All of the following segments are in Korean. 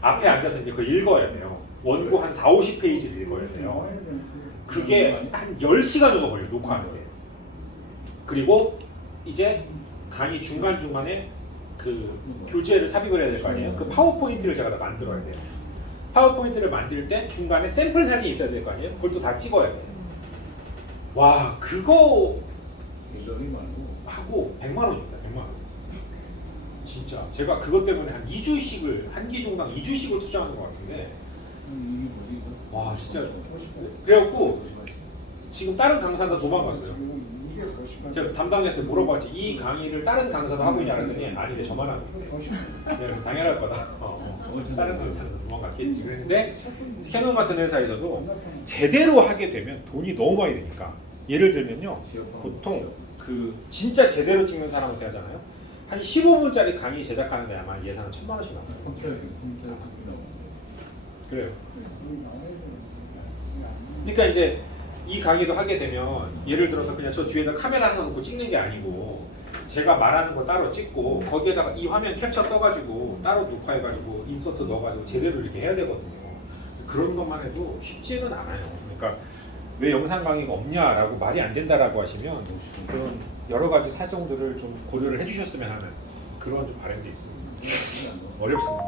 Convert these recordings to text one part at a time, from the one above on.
앞에 앉아서 이제 그걸 읽어야 돼요. 원고 한 4, 50페이지를 읽어야 돼요. 그게 한 10시간 정도 걸려요, 녹화하는데. 그리고 이제 강의 중간중간에 그 교재를 삽입을 해야 될 거 아니에요? 그 파워포인트를 제가 다 만들어야 돼요. 파워포인트를 만들 때 중간에 샘플 사진이 있어야 될 거 아니에요? 그걸 또 다 찍어야 돼요. 와, 그거 하고 100만 원입니다. 100만 원. 진짜 제가 그것 때문에 한 2주씩을 한 기종당 2주씩을 투자하는 것 같은데 와 진짜 그래갖고 지금 다른 강사가 도망갔어요. 제가 담당자한테 물어봤지 이 강의를 다른 강사도 하고 있냐 그랬더니 아니래 저만 하고 있대. 네, 당연할 거다. 다른 강사는 도망갔겠지 그랬는데 캐논 같은 회사에서도 제대로 하게 되면 돈이 너무 많이 드니까 예를 들면요 보통 그 진짜 제대로 찍는 사람한테 하잖아요. 한 15분짜리 강의 제작하는데 아마 예산은 1,000만 원씩 나와요. 그래요. 그러니까 이제 이 강의도 하게 되면 예를 들어서 그냥 저 뒤에다 카메라 하나 놓고 찍는 게 아니고 제가 말하는 거 따로 찍고 거기에다가 이 화면 캡처 떠가지고 따로 녹화해가지고 인서트 넣어가지고 제대로 이렇게 해야 되거든요. 그런 것만 해도 쉽지는 않아요. 그러니까 왜 영상 강의가 없냐라고 말이 안 된다라고 하시면 그런 여러 가지 사정들을 좀 고려를 해주셨으면 하는 그런 좀 바람도 있습니다. 어렵습니다.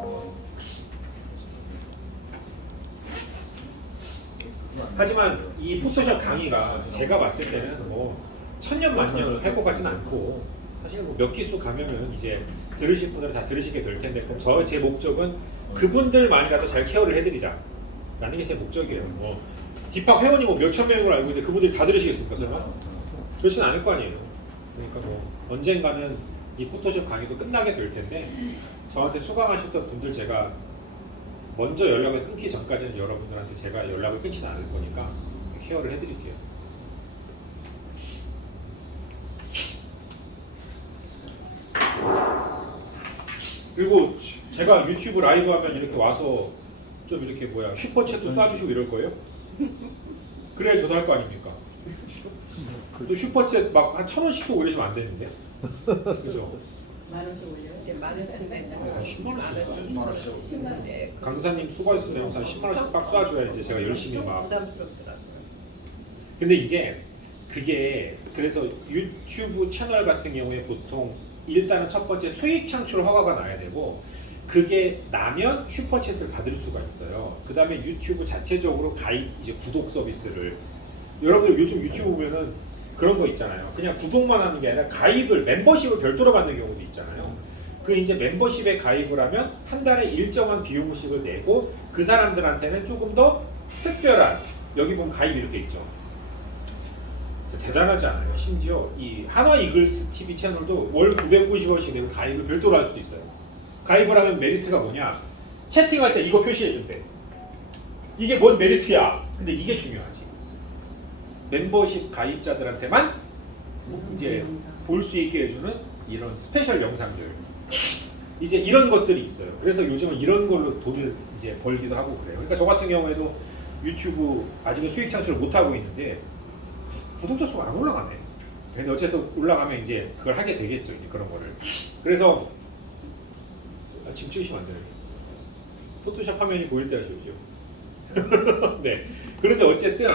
하지만 이 포토샵 강의가 제가 봤을 때는 뭐 천년만년을 할 것 같지는 않고 사실 뭐 몇 기수 가면은 이제 들으실 분들은 다 들으시게 될 텐데 그럼 제 목적은 그분들만이라도 잘 케어를 해드리자 라는 게 제 목적이에요. 뭐 딥학 회원이 뭐 몇천 명인 걸 알고 있는데 그분들이 다 들으시겠습니까 설마? 그렇진 않을 거 아니에요. 그러니까 뭐 언젠가는 이 포토샵 강의도 끝나게 될 텐데 저한테 수강하셨던 분들 제가 먼저 연락을 끊기 전까지는 여러분들한테 제가 연락을 끊지는 않을 거니까 케어를 해드릴게요. 그리고 제가 유튜브 라이브 하면 이렇게 와서 좀 이렇게 뭐야 슈퍼챗도 쏴주시고 이럴 거예요? 그래야 저도 할 거 아닙니까? 또 슈퍼챗 막 한 1,000원씩 쏘고 이러시면 안 되는데 그죠? 10,000원씩 올려요? 네, 10,000원씩 10만 원씩 10만 원. 네. 강사님 수고하셨으면 영상 10만 원씩 빡 쏴줘야 이제 제가 열심히 좀 막 부담스럽더라고요. 근데 이제 그게 그래서 유튜브 채널 같은 경우에 보통 일단은 첫 번째 수익 창출 허가가 나야 되고 그게 나면 슈퍼챗을 받을 수가 있어요. 그 다음에 유튜브 자체적으로 가입 이제 구독 서비스를 여러분들 요즘 유튜브 보면은 그런 거 있잖아요. 그냥 구독만 하는 게 아니라 가입을 멤버십을 별도로 받는 경우도 있잖아요. 그 이제 멤버십에 가입을 하면 한 달에 일정한 비용씩을 내고 그 사람들한테는 조금 더 특별한 여기 보면 가입 이렇게 있죠. 대단하지 않아요? 심지어 이 한화 이글스 TV 채널도 월 990원씩 내고 가입을 별도로 할 수도 있어요. 가입을 하면 메리트가 뭐냐? 채팅할 때 이거 표시해 준대. 이게 뭔 메리트야? 근데 이게 중요하지. 멤버십 가입자들한테만 이제 볼 수 있게 해주는 이런 스페셜 영상들. 이제 이런 것들이 있어요. 그래서 요즘은 이런 걸로 돈을 이제 벌기도 하고 그래요. 그러니까 저 같은 경우에도 유튜브 아직은 수익 창출을 못 하고 있는데 구독자 수가 안 올라가네. 근데 어쨌든 올라가면 이제 그걸 하게 되겠죠. 이제 그런 거를. 그래서 지금 찍으시면 안 돼요. 포토샵 화면이 보일 때 하시죠. 네. 그런데 어쨌든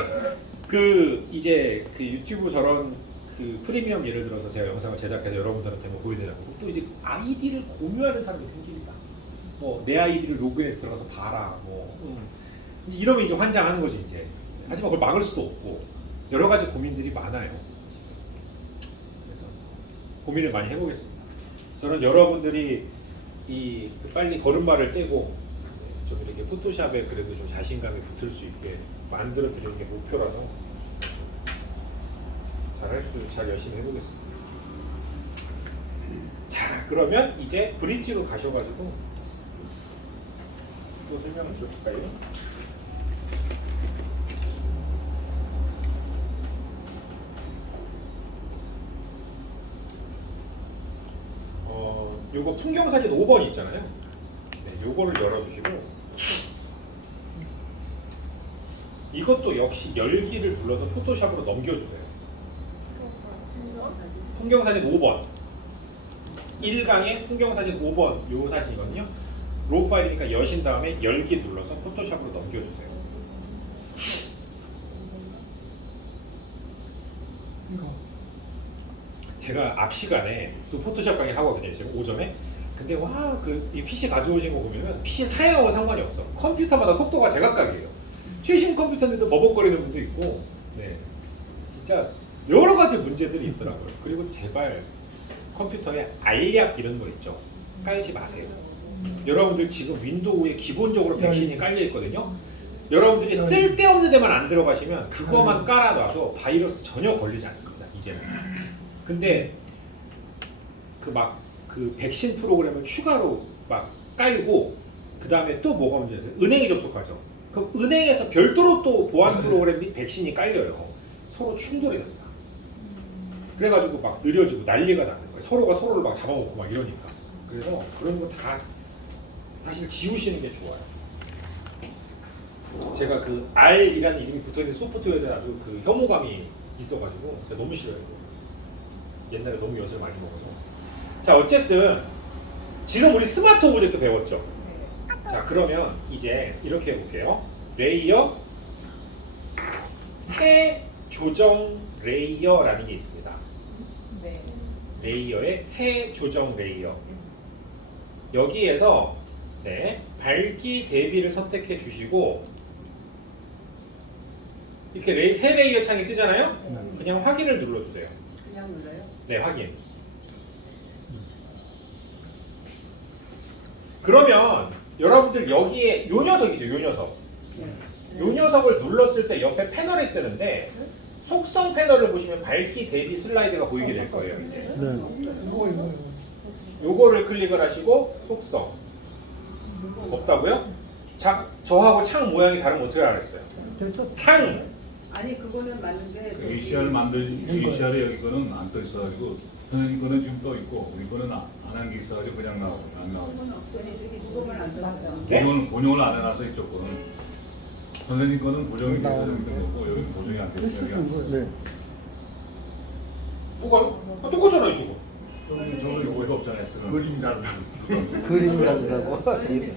그 이제 그 유튜브 저런 그 프리미엄 예를 들어서 제가 영상을 제작해서 여러분들한테 뭐 보여드리고 또 이제 아이디를 공유하는 사람이 생깁니다. 뭐 내 아이디를 로그인해서 들어가서 봐라. 뭐 이제 이러면 이제 환장하는 거죠 이제. 하지만 그걸 막을 수도 없고 여러 가지 고민들이 많아요. 그래서 고민을 많이 해보겠습니다. 저는 여러분들이 이 빨리 걸음마를 떼고 좀 이렇게 포토샵에 그래도 좀 자신감이 붙을 수 있게 만들어 드리는 게 목표라서 잘 열심히 해보겠습니다. 자, 그러면 이제 브릿지로 가셔가지고 또 설명을 드려볼까요? 요거 풍경사진 5번 있잖아요. 네, 요거를 열어주시고 이것도 역시 열기를 눌러서 포토샵으로 넘겨주세요. 풍경사진 5번 1강의 풍경사진 5번 요 사진이거든요. 로우 파일이니까 여신 다음에 열기 눌러서 포토샵으로 넘겨주세요. 이거 제가 앞 시간에 또 포토샵 강의 하거든요. 지금 오전에. 근데 와, 이 PC 가져오신 거 보면은 PC 사양하고 상관이 없어. 컴퓨터마다 속도가 제각각이에요. 최신 컴퓨터인데도 버벅거리는 분도 있고, 네, 진짜 여러 가지 문제들이 있더라고요. 그리고 제발 컴퓨터에 알약 이런 거 있죠. 깔지 마세요. 여러분들 지금 윈도우에 기본적으로 백신이 깔려 있거든요. 여러분들이 쓸데없는 데만 안 들어가시면 그거만 깔아놔도 바이러스 전혀 걸리지 않습니다. 이제는. 근데 그 백신 프로그램을 추가로 막 깔고 그 다음에 또 뭐가 문제냐면 은행에 접속하죠. 그럼 은행에서 별도로 또 보안 프로그램 및 백신이 깔려요. 서로 충돌이 납니다. 그래가지고 막 느려지고 난리가 나는 거예요. 서로가 서로를 막 잡아먹고 막 이러니까. 그래서 그런 거 다 사실 지우시는 게 좋아요. 제가 그 R이라는 이름이 붙어있는 소프트웨어에 대한 아주 그 혐오감이 있어가지고 제가 너무 싫어요. 옛날에 너무 엿을 많이 먹어서. 자, 어쨌든 지금 우리 스마트 오브젝트 배웠죠? 자, 그러면 이제 이렇게 해볼게요. 레이어 새 조정 레이어라는 게 있습니다. 네. 레이어의 새 조정 레이어. 여기에서 네, 밝기 대비를 선택해 주시고 이렇게 새 레이어 창이 뜨잖아요? 그냥 확인을 눌러주세요. 그냥 눌러요? 네, 확인. 그러면 여러분들 여기에 요 녀석이죠, 요 녀석. 요 녀석을 눌렀을 때 옆에 패널이 뜨는데 속성 패널을 보시면 밝기 대비 슬라이드가 보이게 될 거예요. 이제 이거 요거를 클릭을 하시고 속성 없다고요? 자, 저하고 창 모양이 다르면 어떻게 알았어요? 됐죠? 창! 아니 그거는 맞는데 그 저기 ACR ACR에 여기 거는 안 떠 있어가지고 선생님 거는 지금 떠 있고 우리 거는 안 한 게 있어가지고 그냥 안 나오고 그건 없어요. 저기 그거만 안 떴어요. 네? 본용을 안 해놔서 이쪽 거는 선생님 거는 보정이 돼서 여기 뜬 거고 여기 보정이 안 돼서 여기 안 거예요. 네. 뭐가요? 아, 똑같잖아요, 지금. 저는 요거가 없잖아요. 쓰는 그림 다르다. 그림 다르다고. 그림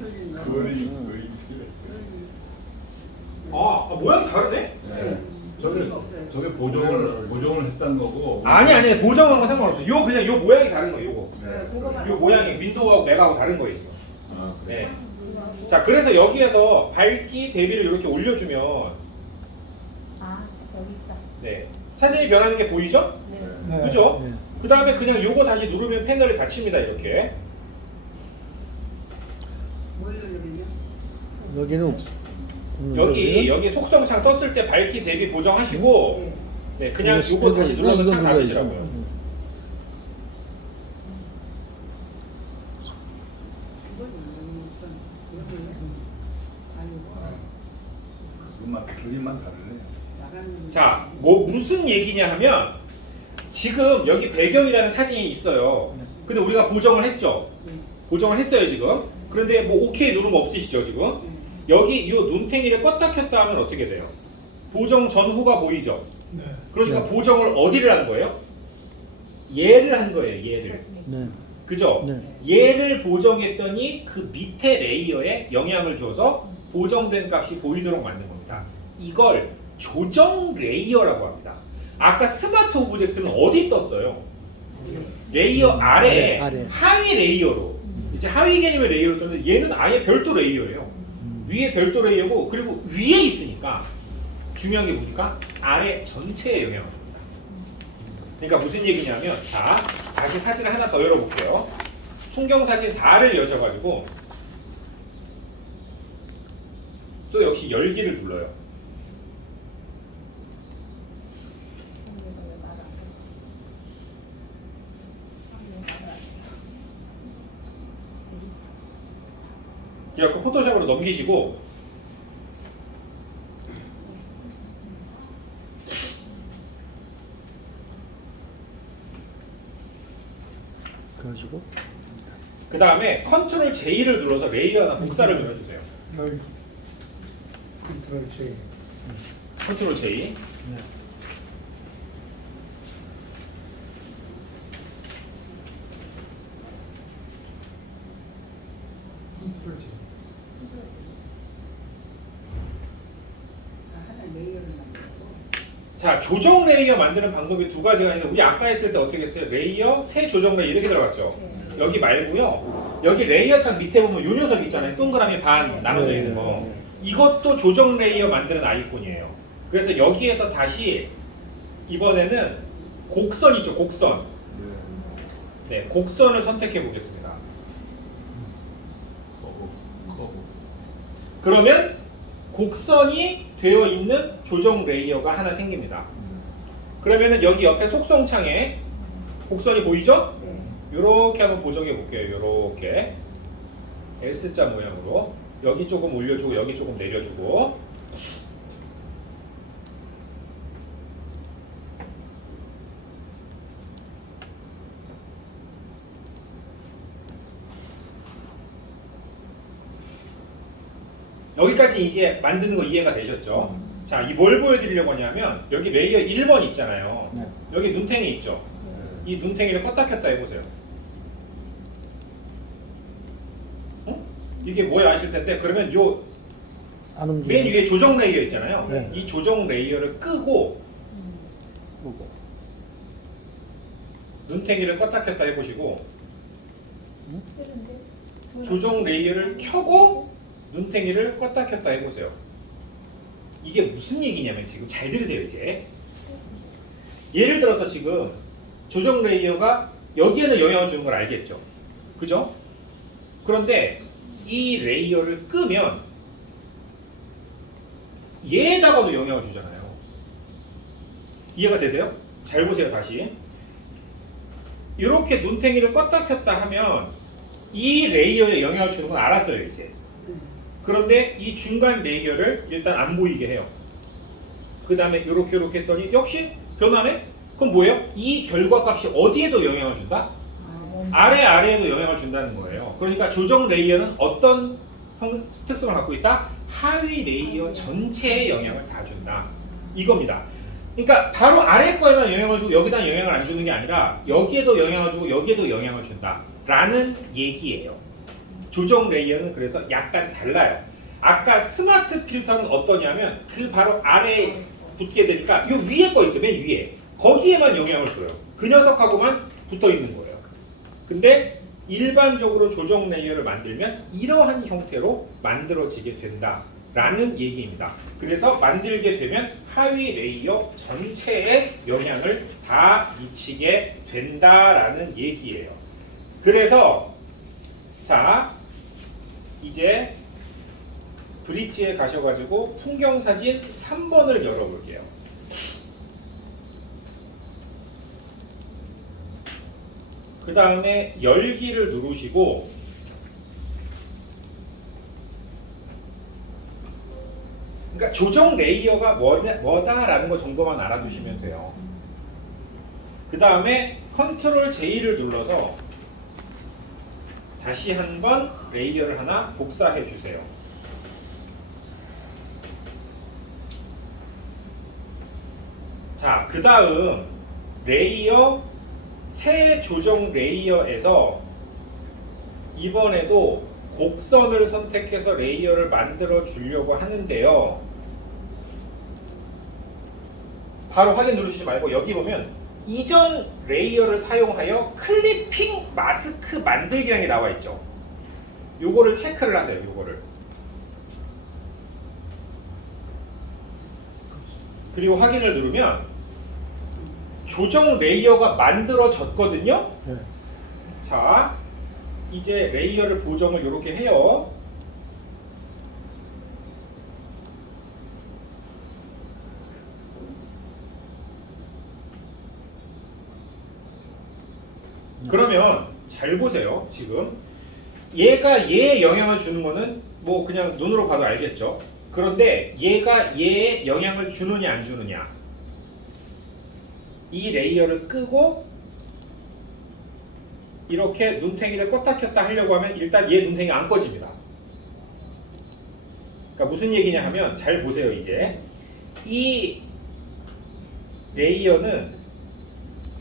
아, 모양이 다르네? 네. 저게 보정을 했다는 거고 아니, 보정하는 건 상관없어요. 요 그냥 요 모양이 다른 거예요, 요거. 네, 그거만 요 모양이 윈도우하고 맥하고 다른 거예요, 지금. 아, 그래. 네. 자, 그래서 여기에서 밝기 대비를 이렇게 올려주면 아, 여기 있다. 네, 사진이 변하는 게 보이죠? 네. 그죠? 네. 그 다음에 그냥 요거 다시 누르면 패널이 닫힙니다, 이렇게. 뭘 누르면요? 여기는 없. 여기 속성창 떴을 때 밝기 대비 보정하시고 네, 그냥 요거 다시 눌러서 창 닫으시라고요. 이걸 누르니까 여기요? 아이고 그림만 다르네. 나가는 자, 무슨 얘기냐 하면 지금 여기 배경이라는 사진이 있어요. 근데 우리가 보정을 했죠. 보정을 했어요, 지금. 그런데 뭐 오케이 누른 거 없으시죠, 지금? 여기 이 눈탱이를 껐다 켰다 하면 어떻게 돼요? 보정 전후가 보이죠? 네. 그러니까 네. 보정을 어디를 한 거예요? 얘를 한 거예요, 얘를. 네. 그죠? 네. 얘를 보정했더니 그 밑에 레이어에 영향을 줘서 보정된 값이 보이도록 만든 겁니다. 이걸 조정 레이어라고 합니다. 아까 스마트 오브젝트는 어디 떴어요? 레이어 아래에 아래. 하위 레이어로. 이제 하위 개념의 레이어로 떴는데 얘는 아예 별도 레이어예요. 위에 별도 레이어고 그리고 위에 있으니까 중요한 게 뭡니까? 아래 전체에 영향을 줍니다. 그러니까 무슨 얘기냐면 자, 다시 사진을 하나 더 열어볼게요. 풍경사진 4를 여셔가지고 또 역시 열기를 눌러요. 그래갖고 포토샵으로 넘기시고 그래가지고 그 다음에 컨트롤 J를 눌러서 레이어나 복사를 좀 해주세요. 여기 컨트롤 J. 컨트롤 J. 네. 컨트롤 자, 조정 레이어 만드는 방법이 두 가지가 있는데 우리 아까 했을 때 어떻게 했어요? 레이어, 새 조정 레이어 이렇게 들어갔죠. 여기 말고요. 여기 레이어 창 밑에 보면 요 녀석 있잖아요. 동그라미 반 나눠져 있는 거. 이것도 조정 레이어 만드는 아이콘이에요. 그래서 여기에서 다시 이번에는 곡선 있죠, 곡선. 네, 곡선을 선택해 보겠습니다. 커브. 그러면 곡선이 되어 있는 조정 레이어가 하나 생깁니다. 그러면은 여기 옆에 속성창에 곡선이 보이죠? 네. 요렇게 한번 보정해 볼게요. 요렇게 S자 모양으로 여기 조금 올려주고 여기 조금 내려주고 여기까지 이제 만드는 거 이해가 되셨죠? 자, 이 뭘 보여드리려고 하냐면 여기 레이어 1번 있잖아요. 네. 여기 눈탱이 있죠? 이 눈탱이를 껐다 켰다 해보세요. 어? 이게 뭐야 하실 텐데 그러면 요 안 움직여. 맨 위에 조정 레이어 있잖아요. 네. 이 조정 레이어를 끄고 보고. 눈탱이를 껐다 켰다 해보시고 그런데 조정 레이어를 켜고 눈탱이를 껐다 켰다 해보세요. 이게 무슨 얘기냐면 지금 잘 들으세요 이제. 예를 들어서 지금 조정 레이어가 여기에는 영향을 주는 걸 알겠죠? 그죠? 그런데 이 레이어를 끄면 얘에다가도 영향을 주잖아요. 이해가 되세요? 잘 보세요 다시. 이렇게 눈탱이를 껐다 켰다 하면 이 레이어에 영향을 주는 건 알았어요 이제. 그런데 이 중간 레이어를 일단 안 보이게 해요. 그 다음에 이렇게 했더니 역시 변하네? 그럼 뭐예요? 이 결과값이 어디에도 영향을 준다? 아래에도 영향을 준다는 거예요. 그러니까 조정 레이어는 어떤 특성을 갖고 있다? 하위 레이어 전체에 영향을 다 준다. 이겁니다. 그러니까 바로 아래 거에만 영향을 주고 여기다 영향을 안 주는 게 아니라 여기에도 영향을 주고 여기에도 영향을 준다 라는 얘기예요. 조정 레이어는 그래서 약간 달라요. 아까 스마트 필터는 어떠냐면 그 바로 아래에 붙게 되니까 이 위에 거 있죠, 맨 위에 거기에만 영향을 줘요. 그 녀석하고만 붙어 있는 거예요. 근데 일반적으로 조정 레이어를 만들면 이러한 형태로 만들어지게 된다라는 얘기입니다. 그래서 만들게 되면 하위 레이어 전체에 영향을 다 미치게 된다라는 얘기예요. 그래서 자 이제 브릿지에 가셔가지고 풍경사진 3번을 열어볼게요. 그 다음에 열기를 누르시고 그러니까 조정 레이어가 뭐다라는 거 정도만 알아두시면 돼요. 그 다음에 컨트롤 J를 눌러서 다시 한번 레이어를 하나 복사해 주세요. 자, 그 다음 레이어 새 조정 레이어에서 이번에도 곡선을 선택해서 레이어를 만들어 주려고 하는데요. 바로 확인 누르시지 말고 여기 보면 이전 레이어를 사용하여 클리핑 마스크 만들기라는 게 나와 있죠. 요거를 체크를 하세요. 요거를. 그리고 확인을 누르면 조정 레이어가 만들어졌거든요. 네. 자, 이제 레이어를 보정을 이렇게 해요. 그러면 잘 보세요. 지금 얘가 얘에 영향을 주는 거는 뭐 그냥 눈으로 봐도 알겠죠. 그런데 얘가 얘에 영향을 주느냐 안 주느냐, 이 레이어를 끄고 이렇게 눈탱이를 껐다 켰다 하려고 하면 일단 얘 눈탱이 안 꺼집니다. 그러니까 무슨 얘기냐 하면 잘 보세요. 이제 이 레이어는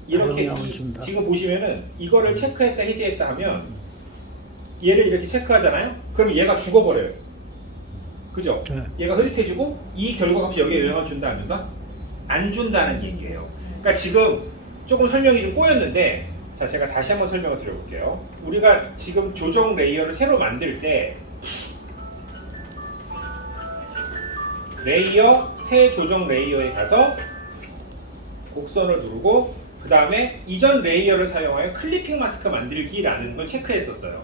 이렇게 영향을 준다. 지금 보시면은 이거를 체크했다 해제했다 하면 얘를 이렇게 체크하잖아요. 그럼 얘가 죽어버려요. 그죠? 네. 얘가 흐릿해지고 이 결과값이 여기에 영향을 준다 안 준다? 안 준다는 얘기예요. 그러니까 지금 조금 설명이 좀 꼬였는데 자 제가 다시 한번 설명을 드려볼게요. 우리가 지금 조정 레이어를 새로 만들 때 레이어 새 조정 레이어에 가서 곡선을 누르고 그 다음에 이전 레이어를 사용하여 클리핑 마스크 만들기라는 걸 체크했었어요.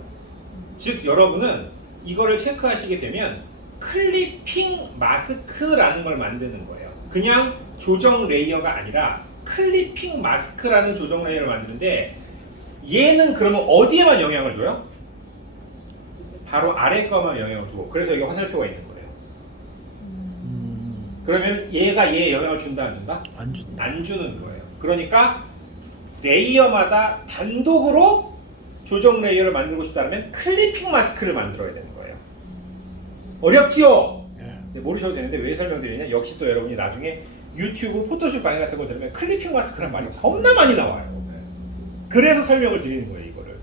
즉 여러분은 이거를 체크하시게 되면 클리핑 마스크라는 걸 만드는 거예요. 그냥 조정 레이어가 아니라 클리핑 마스크라는 조정 레이어를 만드는데 얘는 그러면 어디에만 영향을 줘요? 바로 아래 거만 영향을 주고 그래서 여기 화살표가 있는 거예요. 그러면 얘가 얘에 영향을 준다 안 준다? 안 준다. 안 주는 거예요. 그러니까 레이어마다 단독으로 조정 레이어를 만들고 싶다면 클리핑 마스크를 만들어야 되는 거예요. 어렵지요? 예. 네, 모르셔도 되는데 왜 설명드리냐? 역시 또 여러분이 나중에 유튜브 포토샵 강의 같은 거 들으면 클리핑 마스크란 말이 겁나 많이 나와요. 그래서 설명을 드리는 거예요, 이거를.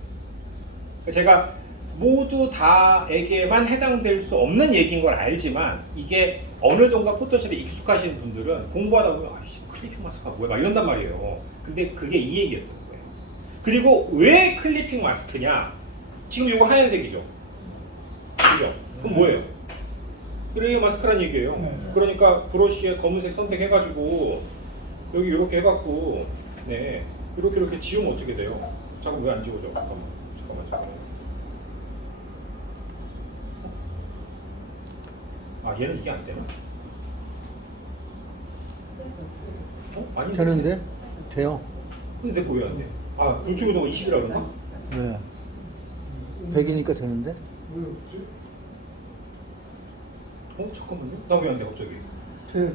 제가 모두 다에게만 해당될 수 없는 얘기인 걸 알지만 이게 어느 정도 포토샵에 익숙하신 분들은 공부하다 보면 아이씨 클리핑 마스크가 뭐야 막 이런단 말이에요. 근데 그게 이 얘기였던 거예요. 그리고 왜 클리핑 마스크냐? 지금 이거 하얀색이죠. 그죠? 그럼 뭐예요? 레이어 마스크란 얘기예요. 그러니까 브러쉬에 검은색 선택해가지고 여기 이렇게 해갖고 네 이렇게 지우면 어떻게 돼요? 잠깐 왜 안 지워져? 잠깐만. 아 얘는 이게 안 되나? 아니 되는데? 돼요. 근데 왜 안 돼? 아 공중도가 20이라 그런가? 왜? 100이니까 되는데? 잠깐만요. 나 왜 안 돼 갑자기? 돼요.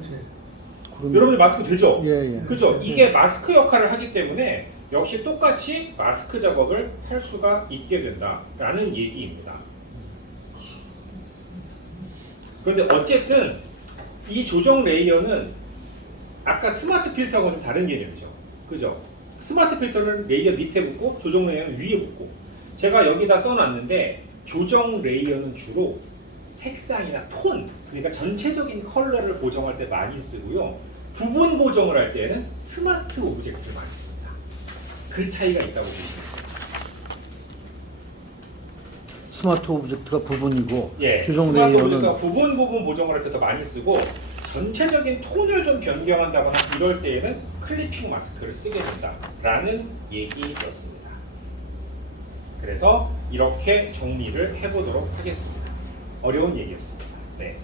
그러면 여러분들 마스크 되죠? 예. 그죠? 이게 마스크 역할을 하기 때문에 역시 똑같이 마스크 작업을 할 수가 있게 된다라는 얘기입니다. 그런데 어쨌든 이 조정 레이어는 아까 스마트 필터하고는 다른 개념이죠. 그죠? 스마트 필터는 레이어 밑에 붙고 조정 레이어는 위에 붙고 제가 여기다 써놨는데 조정 레이어는 주로 색상이나 톤, 그러니까 전체적인 컬러를 보정할 때 많이 쓰고요. 부분 보정을 할 때는 스마트 오브젝트를 많이 씁니다. 그 차이가 있다고 보시면 돼요. 스마트 오브젝트가 부분이고 예, 조정 스마트 레이어는 오브젝트가 부분 보정을 할 때 더 많이 쓰고 전체적인 톤을 좀 변경한다거나 이럴 때에는 클리핑 마스크를 쓰게 된다라는 얘기였습니다. 그래서 이렇게 정리를 해보도록 하겠습니다. 어려운 얘기였습니다. 네.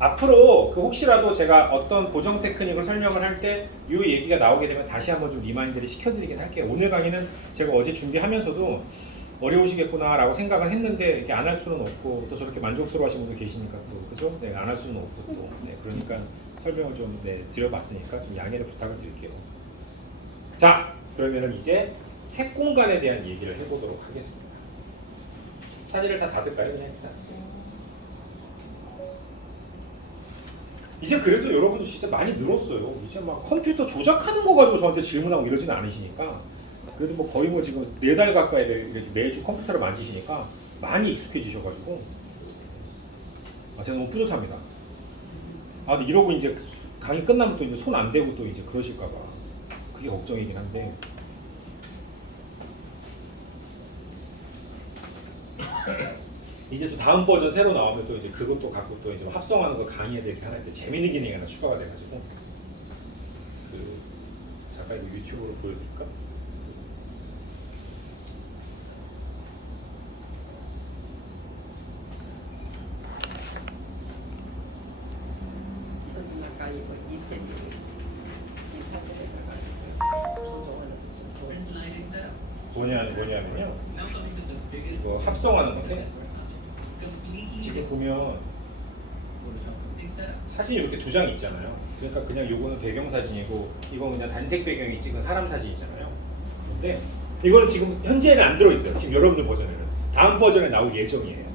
앞으로 그 혹시라도 제가 어떤 보정 테크닉을 설명을 할 때 이 얘기가 나오게 되면 다시 한번 좀 리마인드를 시켜드리긴 할게요. 오늘 강의는 제가 어제 준비하면서도 어려우시겠구나라고 생각을 했는데 이렇게 안 할 수는 없고 또 저렇게 만족스러워하시는 분도 계시니까 또 그죠? 네, 안 할 수는 없고 또 네, 그러니까 설명을 좀 드려봤으니까 좀 양해를 부탁을 드릴게요. 자, 그러면은 이제 색 공간에 대한 얘기를 해보도록 하겠습니다. 사진을 다 닫을까요? 그냥 일단. 이제 그래도 여러분들 진짜 많이 늘었어요. 이제 막 컴퓨터 조작하는 거 가지고 저한테 질문하고 이러지는 않으시니까 그래도 뭐 거의 뭐 지금 4달 가까이 이렇게 매주 컴퓨터를 만지시니까 많이 익숙해지셔가지고 제가 너무 뿌듯합니다. 근데 이러고 이제 강의 끝나면 또 이제 손 안 대고 또 이제 그러실까봐 그게 걱정이긴 한데 이제 또 다음 버전 새로 나오면 또 이제 그것도 갖고 또 이제 합성하는 거 강의해야 될 게 하나 이제 재밌는 기능이 하나 추가가 돼가지고 잠깐 이거 유튜브로 보여드릴까? 아까 이거 이 뭐냐면요 이거 합성하는 건데 지금 보면 사진이 이렇게 2장이 있잖아요. 그러니까 그냥 요거는 배경 사진이고 이건 그냥 단색 배경이 찍은 사람 사진이잖아요. 근데 이거는 지금 현재는 안 들어있어요. 지금 여러분들 버전에는 다음 버전에 나올 예정이에요.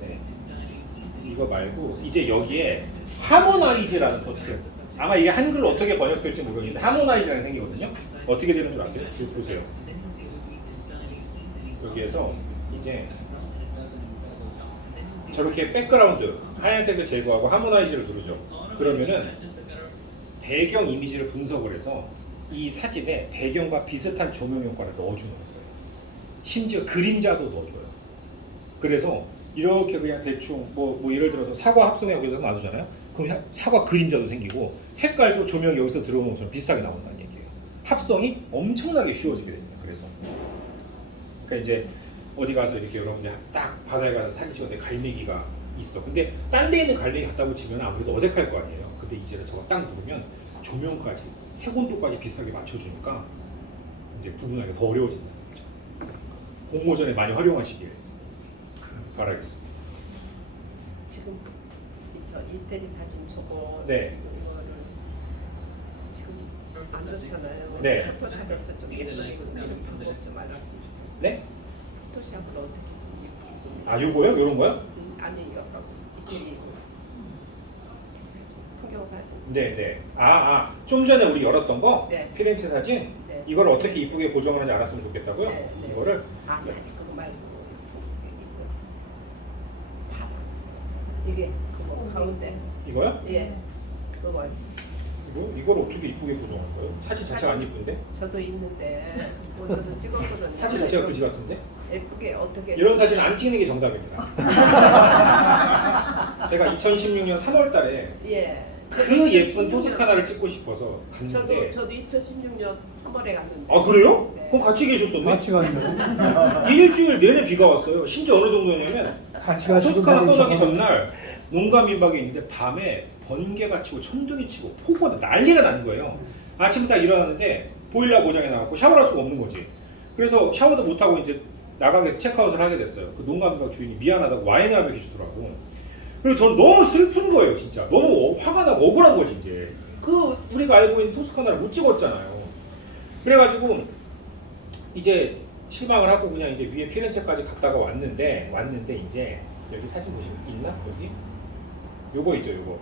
네. 이거 말고 이제 여기에 하모나이즈라는 버튼, 아마 이게 한글로 어떻게 번역될지 모르겠는데 하모나이즈라는 게 생기거든요. 어떻게 되는 줄 아세요? 지금 보세요. 여기에서 이제 저렇게 백그라운드 하얀색을 제거하고 하모나이즈를 누르죠. 그러면은 배경 이미지를 분석을 해서 이 사진에 배경과 비슷한 조명 효과를 넣어주는 거예요. 심지어 그림자도 넣어줘요. 그래서 이렇게 그냥 대충 뭐 예를 들어서 사과 합성에 여기서 놔두잖아요. 그럼 사과 그림자도 생기고 색깔도 조명이 여기서 들어오는 것처럼 비슷하게 나온다는 얘기예요. 합성이 엄청나게 쉬워지게 됩니다. 그래서 그러니까 이제 어디 가서 이렇게 여러분들 딱 바다에 가서 사진 찍었는데 갈매기가 있어. 근데 딴 데 있는 갈매기 갖다 붙이면 아무래도 어색할 거 아니에요. 근데 이제는 저거 딱 누르면 조명까지 색온도까지 비슷하게 맞춰주니까 이제 구분하기가 더 어려워진다는 거죠. 공모전에 많이 활용하시길 바라겠습니다. 지금 저 이태리 사진 저거 네. 이거를 지금 안 좋잖아요. 네. 포토샵에서 좀 이런 방법 좀 알았으면 좋겠어요. 네? 포토샵을 어떻게 좀 예쁘게 아 요거요? 요런 거요? 아니 여기 이태리 풍경 사진. 네네. 좀 전에 우리 열었던 거? 네. 피렌체 사진? 네. 이걸 어떻게 이쁘게 보정하는지 알았으면 좋겠다고요? 네, 네. 이거를? 아니 그거 말고 봐봐. 이게 그거 가운데. 이거요? 예. 그거 이걸 어떻게 이쁘게 보정할 거예요? 사진 자체가 안 이쁜데? 저도 있는데 저도 찍었거든요. 사진 자체가 그지 같은데? 예쁘게 어떻게 이런 사진 안 찍는 게 정답입니다. 제가 2016년 3월 달에 예. 그 예쁜 토스카나를 찍고 싶어서 갔는데 저도 2016년 3월에 갔는데. 아 그래요? 네. 그럼 같이 계셨었네? 같이 가시면 일주일 내내 비가 왔어요. 심지어 어느 정도냐면 같이 가시고 토스카나 떠나기 저거- 전날 농가 민박에 있는데 밤에 번개가 치고 천둥이 치고 폭우가 난리가 나는 거예요. 아침에 딱 일어났는데 보일러 고장이 나갖고 샤워를 할 수가 없는 거지. 그래서 샤워도 못하고 이제 나가게 체크아웃을 하게 됐어요. 그 농가 민박 주인이 미안하다고 와인을 하며 계시더라고. 그리고 저는 너무 슬픈 거예요, 진짜. 너무 화가 나고 억울한 거지, 이제. 그 우리가 알고 있는 토스카나를 못 찍었잖아요. 그래가지고 이제 실망을 하고 그냥 이제 위에 피렌체까지 갔다가 왔는데 이제 여기 사진 보시면 있나? 여기? 요거 있죠, 요거.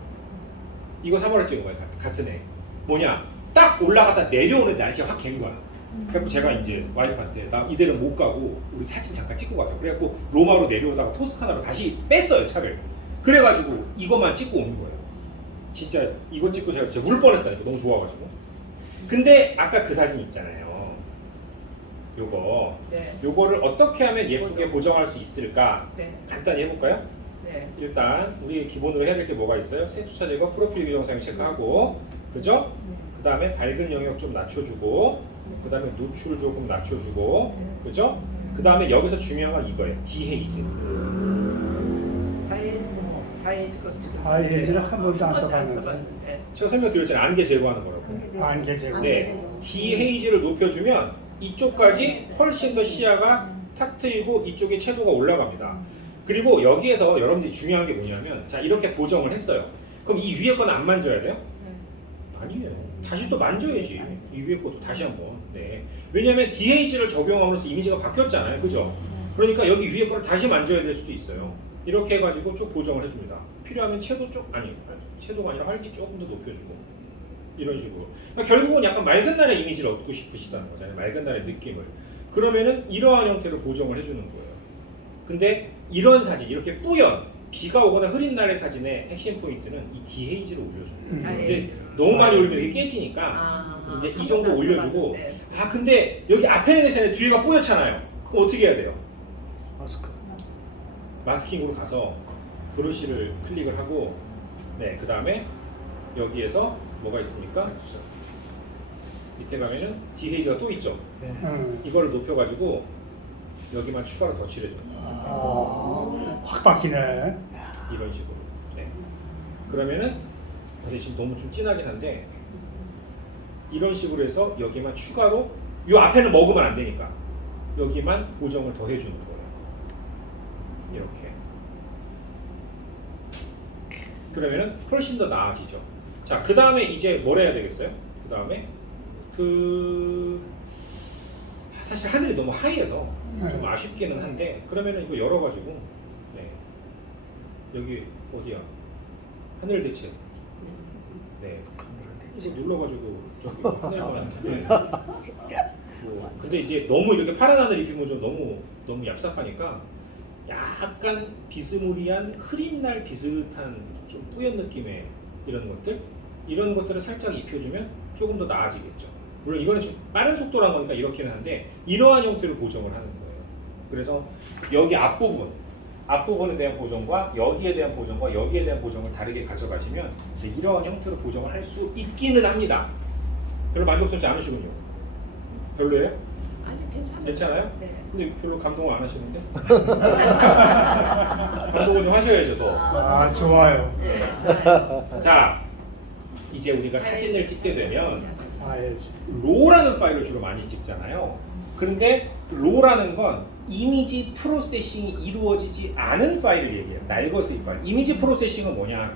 이거 3월에 찍은 거예요, 같은 애. 뭐냐? 딱 올라갔다 내려오는 날씨가 확 갠 거야. 그래갖고 제가 이제 와이프한테 나 이대로 못 가고 우리 사진 잠깐 찍고 가자. 그래갖고 로마로 내려오다가 토스카나로 다시 뺐어요, 차를. 그래가지고 이것만 찍고 오는 거예요. 진짜 이거 찍고 제가 진짜 울 뻔했다니까, 너무 좋아가지고. 근데 아까 그 사진 있잖아요. 요거. 네. 요거를 어떻게 하면 예쁘게 보정할 수 있을까? 네. 간단히 해볼까요? 네. 일단 우리 기본으로 해야 될 게 뭐가 있어요? 세주차 제거, 프로필 규정 사용 체크하고, 그죠? 그 다음에 밝은 영역 좀 낮춰주고, 그 다음에 노출 조금 낮춰주고, 그죠? 그 다음에 여기서 중요한 건 이거예요. 디헤이즈. 다이에이즈 그렇죠. 다이에이즈는 한 번도 안 써봤는데. 네. 제가 설명드렸잖아요. 안개 제거하는 거라고. 안개 제거. 네, 디헤이즈를 높여주면 이쪽까지 훨씬 더 시야가 탁 트이고 이쪽에 채도가 올라갑니다. 그리고 여기에서 여러분들이 중요한 게 뭐냐면, 자 이렇게 보정을 했어요. 그럼 이 위에 거는 안 만져야 돼요? 아니에요. 다시 또 만져야지. 이 위에 것도 다시 한번. 네. 왜냐면 DH를 적용함으로써 이미지가 바뀌었잖아요. 그죠? 그러니까 여기 위에 거를 다시 만져야 될 수도 있어요. 이렇게 해가지고 쭉 보정을 해줍니다. 필요하면 채도 채도가 아니라 활기 조금 더 높여주고. 이런 식으로. 그러니까 결국은 약간 맑은 날의 이미지를 얻고 싶으시다는 거잖아요. 맑은 날의 느낌을. 그러면은 이러한 형태로 보정을 해주는 거예요. 근데 이런 사진, 이렇게 뿌연, 비가 오거나 흐린 날의 사진의 핵심 포인트는 이 디헤이즈를 올려주는 거예요. 근데 너무 많이 올리면 이게 깨지니까 이제 이 정도 올려주고. 네. 아 근데 여기 앞에는 대신에 뒤가 뿌옇잖아요. 그럼 어떻게 해야 돼요? 마스크. 마스킹으로 가서 브러쉬를 클릭을 하고, 네, 그 다음에 여기에서 뭐가 있습니까? 밑에 가면은 디헤이즈가 또 있죠. 예. 이거를 높여가지고 여기만 추가로 더 칠해줘요. 확 바뀌네. 이런 식으로. 네. 그러면은 근데 지금 너무 좀 진하긴 한데 이런 식으로 해서 여기만 추가로, 요 앞에는 먹으면 안 되니까 여기만 보정을 더 해주는 거예요. 이렇게. 그러면은 훨씬 더 나아지죠. 자, 그 다음에 이제 뭘 해야 되겠어요? 그 다음에 사실 하늘이 너무 하얘서 좀 아쉽기는 한데, 그러면은 이거 열어가지고, 네, 여기 어디야? 하늘 대체. 네. 이거 눌러가지고 저기 하늘 보는데. 근데 이제 너무 이렇게 파란 하늘 입히면 좀 너무 얍삽하니까 약간 비스무리한 흐린 날 비슷한 좀 뿌연 느낌의 이런 것들 이런 것들을 살짝 입혀주면 조금 더 나아지겠죠. 물론 이거는 좀 빠른 속도란 거니까 이렇게는 한데 이러한 형태로 보정을 하는 거예요. 그래서 여기 앞부분에 대한 보정과 여기에 대한 보정과 여기에 대한 보정을 다르게 가져가시면 이러한 형태로 보정을 할 수 있기는 합니다. 별로 만족스럽지 않으시군요. 별로예요? 아니 괜찮아요. 괜찮아요? 네. 근데 별로 감동을 안 하시는데? 감동을 좀 하셔야죠 더. 아 좋아요. 네. 좋아요. 자, 이제 우리가 사진을 찍게 되면 아 예. 로라는 파일을 주로 많이 찍잖아요. 그런데 로라는 건 이미지 프로세싱이 이루어지지 않은 파일을 얘기해요. 날것의 파일. 이미지 프로세싱은 뭐냐?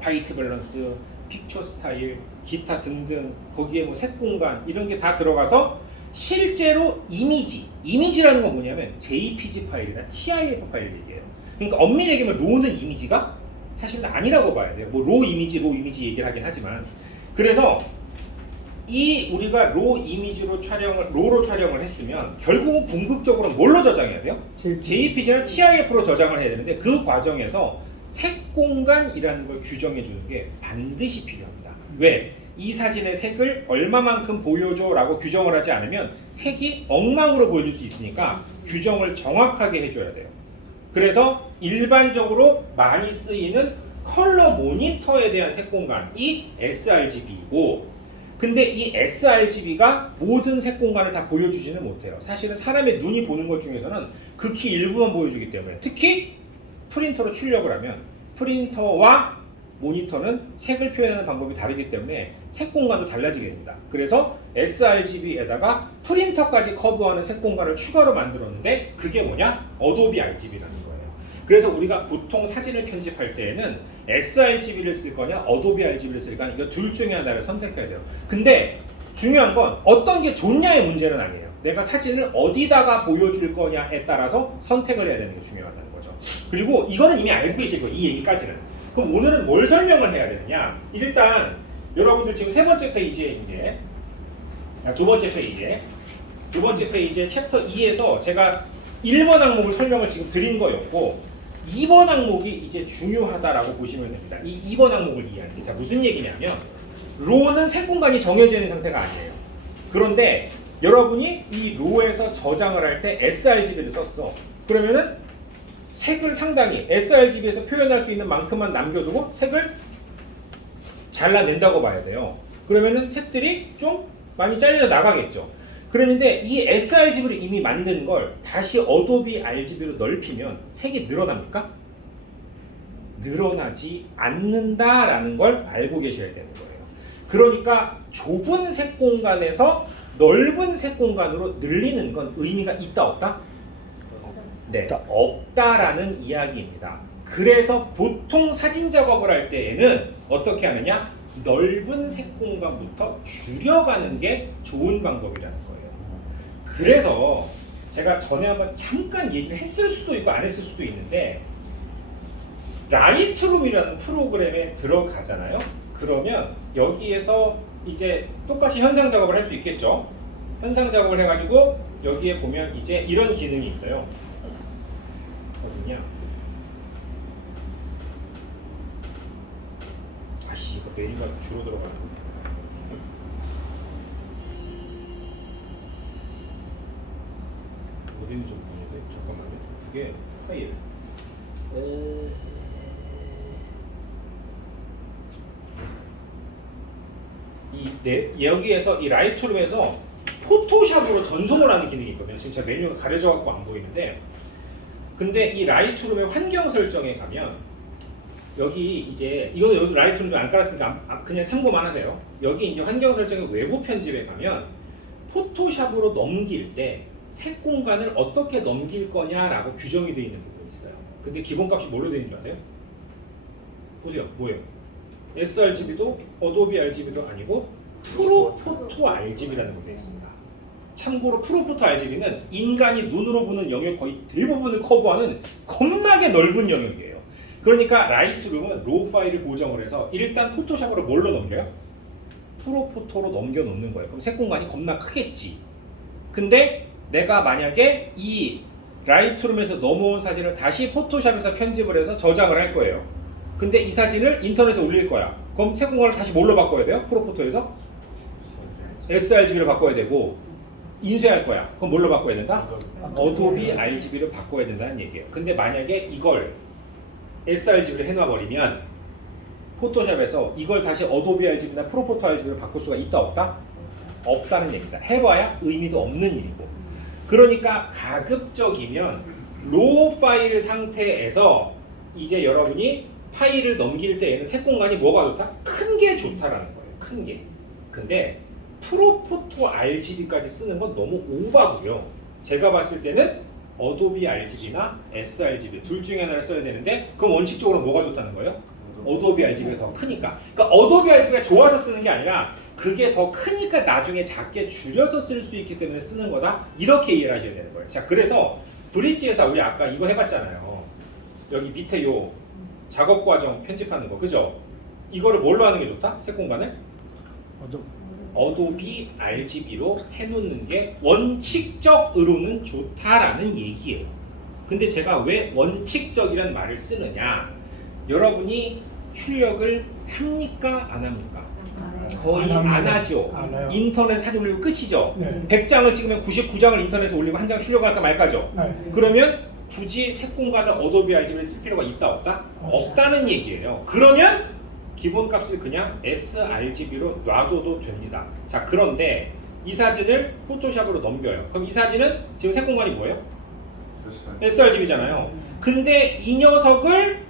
화이트 밸런스, 픽처 스타일, 기타 등등 거기에 뭐 색 공간 이런 게 다 들어가서 실제로 이미지라는 건 뭐냐면 JPG 파일이나 TIF 파일을 얘기해요. 그러니까 엄밀히 얘기하면 로는 이미지가 사실은 아니라고 봐야 돼요. 뭐 로 이미지 얘기를 하긴 하지만 그래서 이 우리가 로로 촬영을 했으면 결국은 궁극적으로 뭘로 저장해야 돼요? JPG나 TIF로 저장을 해야 되는데 그 과정에서 색 공간이라는 걸 규정해 주는 게 반드시 필요합니다. 왜? 이 사진의 색을 얼마만큼 보여줘 라고 규정을 하지 않으면 색이 엉망으로 보여줄 수 있으니까 규정을 정확하게 해줘야 돼요. 그래서 일반적으로 많이 쓰이는 컬러 모니터에 대한 색 공간이 sRGB이고 근데 이 sRGB가 모든 색 공간을 다 보여주지는 못해요. 사실은 사람의 눈이 보는 것 중에서는 극히 일부만 보여주기 때문에 특히 프린터로 출력을 하면 프린터와 모니터는 색을 표현하는 방법이 다르기 때문에 색 공간도 달라지게 됩니다. 그래서 sRGB에다가 프린터까지 커버하는 색 공간을 추가로 만들었는데 그게 뭐냐? 어도비 RGB라는 거예요. 그래서 우리가 보통 사진을 편집할 때에는 sRGB를 쓸 거냐 어도비 RGB를 쓸 거냐 이거 둘 중에 하나를 선택해야 돼요. 근데 중요한 건 어떤 게 좋냐의 문제는 아니에요. 내가 사진을 어디다가 보여줄 거냐에 따라서 선택을 해야 되는 게 중요하다는 거죠. 그리고 이거는 이미 알고 계실 거예요. 이 얘기까지는. 그럼 오늘은 뭘 설명을 해야 되느냐? 일단 여러분들 지금 세 번째 페이지에 이제 두 번째 페이지에 챕터 2에서 제가 1번 항목을 설명을 지금 드린 거였고 2번 항목이 이제 중요하다라고 보시면 됩니다. 이 2번 항목을 이해하는 게. 자, 무슨 얘기냐면 로는 색 공간이 정해져 있는 상태가 아니에요. 그런데 여러분이 이 로에서 저장을 할 때 sRGB를 썼어. 그러면은 색을 상당히 sRGB에서 표현할 수 있는 만큼만 남겨두고 색을 잘라낸다고 봐야 돼요. 그러면은 색들이 좀 많이 잘려 나가겠죠. 그런데 이 sRGB를 이미 만든 걸 다시 어도비 RGB로 넓히면 색이 늘어납니까? 늘어나지 않는다라는 걸 알고 계셔야 되는 거예요. 그러니까 좁은 색 공간에서 넓은 색 공간으로 늘리는 건 의미가 있다 없다? 네, 없다라는 이야기입니다. 그래서 보통 사진 작업을 할 때에는 어떻게 하느냐? 넓은 색 공간부터 줄여가는 게 좋은 방법이라는 거예요. 그래서 제가 전에 한번 잠깐 얘기를 했을 수도 있고 안 했을 수도 있는데 라이트룸이라는 프로그램에 들어가잖아요. 그러면 여기에서 이제 똑같이 현상 작업을 할 수 있겠죠. 현상 작업을 해가지고 여기에 보면 이제 이런 기능이 있어요. 어디냐? 아씨 이거 메뉴가 주로 들어가네. 어디 있는지 모르겠는데 잠깐만요. 그게 파일. 여기에서 이 라이트룸에서 포토샵으로 전송을 하는 기능이 있거든요. 지금 제가 메뉴가 가려져 갖고 안 보이는데, 근데 이 라이트룸의 환경 설정에 가면 여기 이제 이거 여기 라이트룸도 안 깔았으니까 그냥 참고만 하세요. 여기 이제 환경 설정의 외부 편집에 가면 포토샵으로 넘길 때 색 공간을 어떻게 넘길 거냐라고 규정이 되어 있는 부분이 있어요. 근데 기본값이 뭘로 되어 있는 줄 아세요? 보세요. 뭐예요? sRGB도 어도비 RGB도 아니고 프로포토 RGB라는 거 되어 있습니다. 참고로 프로포토 RGB는 인간이 눈으로 보는 영역 거의 대부분을 커버하는 겁나게 넓은 영역이에요. 그러니까 라이트룸은 로우 파일을 보정을 해서 일단 포토샵으로 뭘로 넘겨요? 프로포토로 넘겨 놓는 거예요. 그럼 색 공간이 겁나 크겠지. 근데 내가 만약에 이 라이트룸에서 넘어온 사진을 다시 포토샵에서 편집을 해서 저장을 할 거예요. 근데 이 사진을 인터넷에 올릴 거야. 그럼 새 공간을 다시 뭘로 바꿔야 돼요? 프로포토에서 sRGB로 바꿔야 되고 인쇄할 거야. 그럼 뭘로 바꿔야 된다? 어도비 RGB로 바꿔야 된다는 얘기예요. 근데 만약에 이걸 sRGB로 해놔버리면 포토샵에서 이걸 다시 어도비 RGB나 프로포토 RGB로 바꿀 수가 있다 없다? 없다는 얘기다. 해봐야 의미도 없는 일이고. 그러니까 가급적이면 로우 파일 상태에서 이제 여러분이 파일을 넘길 때에는 색 공간이 뭐가 좋다? 큰 게 좋다라는 거예요. 큰 게. 근데 프로포토 RGB까지 쓰는 건 너무 오바고요. 제가 봤을 때는 어도비 RGB나 sRGB 둘 중에 하나를 써야 되는데 그럼 원칙적으로 뭐가 좋다는 거예요? 어도비 RGB가 더 크니까. 그러니까 어도비 RGB가 좋아서 쓰는 게 아니라 그게 더 크니까 나중에 작게 줄여서 쓸 수 있기 때문에 쓰는 거다. 이렇게 이해를 하셔야 되는 거예요. 자, 그래서 브릿지에서 우리 아까 이거 해봤잖아요. 여기 밑에 요 작업 과정 편집하는 거, 그죠? 이거를 뭘로 하는 게 좋다? 색 공간을? 어도비 RGB로 해놓는 게 원칙적으로는 좋다라는 얘기예요. 근데 제가 왜 원칙적이라는 말을 쓰느냐? 여러분이 출력을 합니까? 안 합니까? 거의 안 합니다. 안 하죠. 안 해요. 인터넷 사진 올리고 끝이죠. 네. 100장을 찍으면 99장을 인터넷에 올리고 한 장 출력할까 말까죠. 네. 그러면 굳이 색 공간을 어도비 RGB를 쓸 필요가 있다 없다? 없다는 얘기예요. 그러면 기본값을 그냥 sRGB로 놔둬도 됩니다. 자, 그런데 이 사진을 포토샵으로 넘겨요. 그럼 이 사진은 지금 색 공간이 뭐예요? sRGB잖아요. 근데 이 녀석을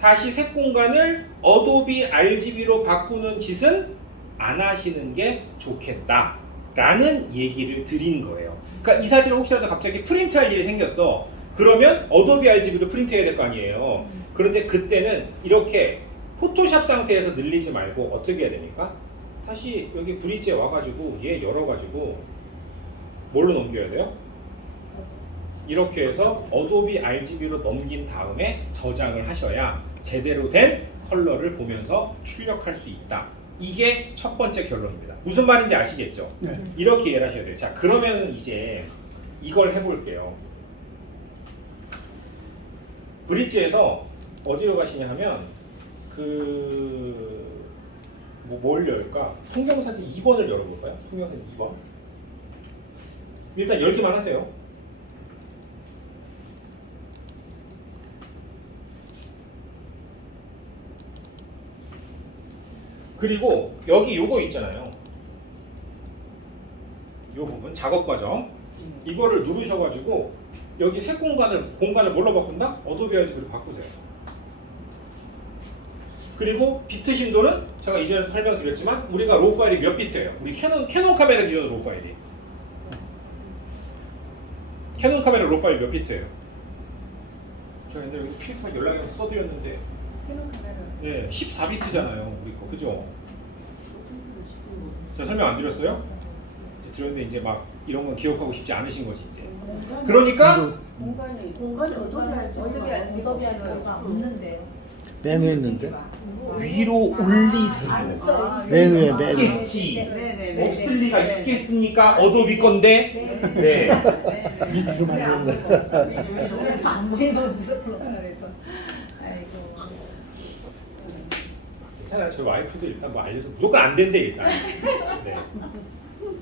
다시 색 공간을 어도비 RGB로 바꾸는 짓은 안 하시는 게 좋겠다라는 얘기를 드린 거예요. 그러니까 이 사진을 혹시라도 갑자기 프린트할 일이 생겼어. 그러면 어도비 RGB로 프린트해야 될 거 아니에요. 그런데 그때는 이렇게 포토샵 상태에서 늘리지 말고 어떻게 해야 됩니까? 다시 여기 브릿지에 와가지고 얘 열어가지고 뭘로 넘겨야 돼요? 이렇게 해서 어도비 RGB로 넘긴 다음에 저장을 하셔야 제대로 된 컬러를 보면서 출력할 수 있다. 이게 첫 번째 결론입니다. 무슨 말인지 아시겠죠? 네. 이렇게 이해를 하셔야 돼요. 자, 그러면 이제 이걸 해볼게요. 브릿지에서 어디로 가시냐 하면 뭘 열까? 통경사진 2번을 열어볼까요? 통경사진 2번. 일단 열기만 하세요. 그리고 여기 요거 있잖아요. 요 부분 작업 과정 이거를 누르셔가지고 여기 색 공간을 뭘로 바꾼다? 어도비 RGB로 바꾸세요. 그리고 비트 심도는 제가 이전에 설명드렸지만 우리가 로우 파일이 몇 비트예요? 우리 캐논 카메라 기준으로 로우 파일이. 캐논 카메라 로우 파일 몇 비트예요? 저 옛날에 여기 필터 연락해서 써드렸는데 네, 14비트잖아요. 우리 거 그죠? 제가 설명 안 드렸어요? 드렸는데 이제 막 이런 건 기억하고 싶지 않으신 거지 이제. 그러니까 공간이 어도비 RGB가 없는데요. 메뉴 있는데? 위로 올리세요. 메뉴에 메뉴. 있겠지. 없을 리가 있겠습니까? 어도비 건데. 네. 밑으로 만드는 거. 안 보이면 무섭구나 그래서. 아이고. 괜찮아요. 저희 와이프도 일단 뭐 알려줘. 무조건 안 된대 일단. 네.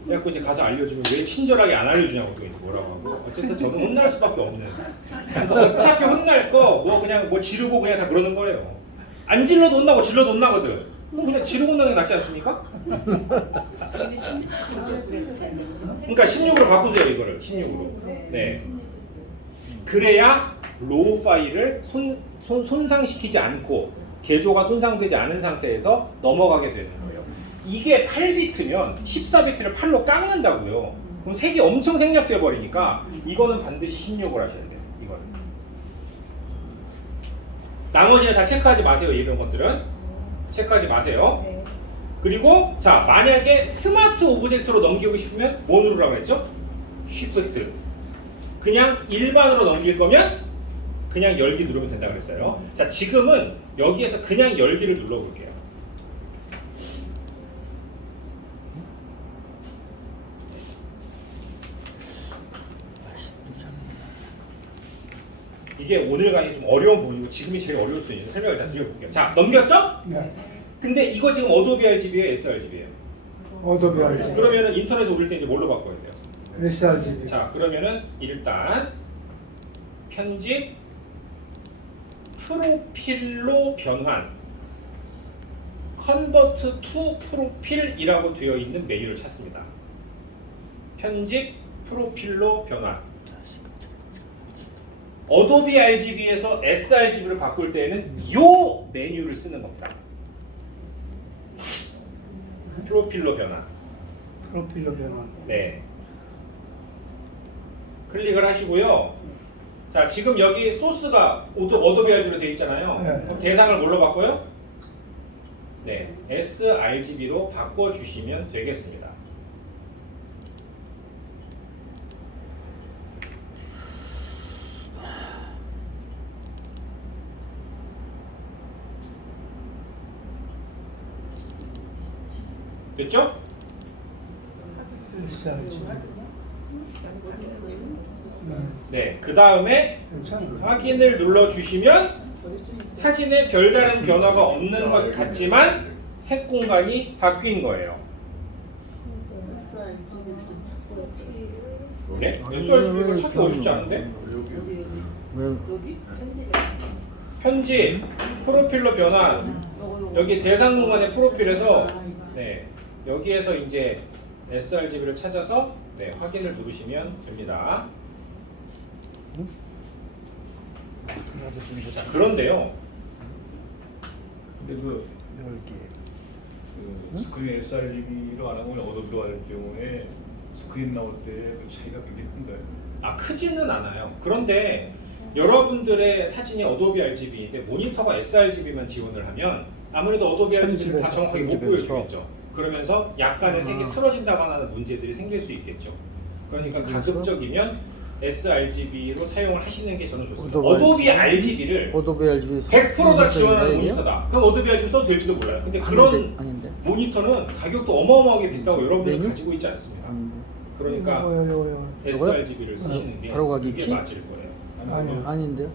그래갖고 이제 가서 알려주면 왜 친절하게 안 알려주냐고 또 이제 뭐라고 하고. 어쨌든 저는 혼날 수밖에 없는. 그러니까 어차피 혼날 거 뭐 그냥 뭐 지르고 그냥 다 그러는 거예요. 안 질러도 혼나고 질러도 혼나거든. 그럼 그냥 지르고 혼나는 게 낫지 않습니까? 그러니까 16으로 바꾸세요 이거를 16으로. 네. 그래야 로우 파일을 손상시키지 않고 개조가 손상되지 않은 상태에서 넘어가게 되는 거예요. 이게 8비트면 14비트를 8로 깎는다고요. 그럼 색이 엄청 생략돼 버리니까 이거는 반드시 16을 하셔야 돼요. 이거는. 나머지는 다 체크하지 마세요. 이런 것들은 체크하지 마세요. 그리고 자 만약에 스마트 오브젝트로 넘기고 싶으면 뭐 누르라고 했죠? 쉬프트. 그냥 일반으로 넘길 거면 그냥 열기 누르면 된다 그랬어요. 자 지금은 여기에서 그냥 열기를 눌러볼게요. 이게 오늘 강의 좀 어려운 부분이고 지금이 제일 어려울 수 있는 설명을 다 드려볼게요. 자, 넘겼죠? 네. 근데 이거 지금 어도비 RGB예요, sRGB예요? 어도비 RGB. 그러면은 인터넷에 올릴 때 이제 뭘로 바꿔야 돼요? sRGB. 자, 그러면은 일단 편집 프로필로 변환 컨버트 투 프로필이라고 되어 있는 메뉴를 찾습니다. 편집 프로필로 변환. 어도비 RGB에서 sRGB로 바꿀 때에는 이 메뉴를 쓰는 겁니다. 프로필로 변환. 프로필로 변환. 네. 클릭을 하시고요. 자, 지금 여기 소스가 어도비 RGB로 되어 있잖아요. 네. 그럼 대상을 뭘로 바꿔요? 네, sRGB로 바꿔주시면 되겠습니다. 됐죠? sRGB. 네, 그 다음에 괜찮아요. 확인을 눌러주시면 사진에 별다른 변화가 없는 것 같지만 색 공간이 바뀐 거예요. 네? sRGB가 찾기 어렵지 않은데? 왜? 편집, 프로필로 변환, 여기 대상 공간의 프로필에서 네, 여기에서 이제 sRGB를 찾아서 네, 확인을 누르시면 됩니다. 자, 그런데요. 근데 그 스크린 sRGB로 안 하고 어도비로 할 경우에 스크린 나올 때 그 차이가 굉장히 큰가요? 아, 크지는 않아요. 그런데 여러분들의 사진이 어도비 RGB인데 모니터가 sRGB만 지원을 하면 아무래도 어도비 RGB를 다 정확하게 못 보여주겠죠. 그러면서 약간의 색이 틀어진다거나 하는 문제들이 생길 수 있겠죠. 그러니까 가급적이면 sRGB로 사용을 하시는 게 저는 좋습니다. 어도비 RGB를 어도비 RGB 100%다 지원하는 모니터다. 그럼 어도비 RGB 써도 될지도 몰라요. 근데 그런 아닌데. 모니터는 가격도 어마어마하게 비싸고 여러분들이 메뉴? 가지고 있지 않습니다. 아닌데. 그러니까 요요. sRGB를 쓰시는 게 바로 가기 그게 키? 맞을 거예요. 아니요. 아닌데요?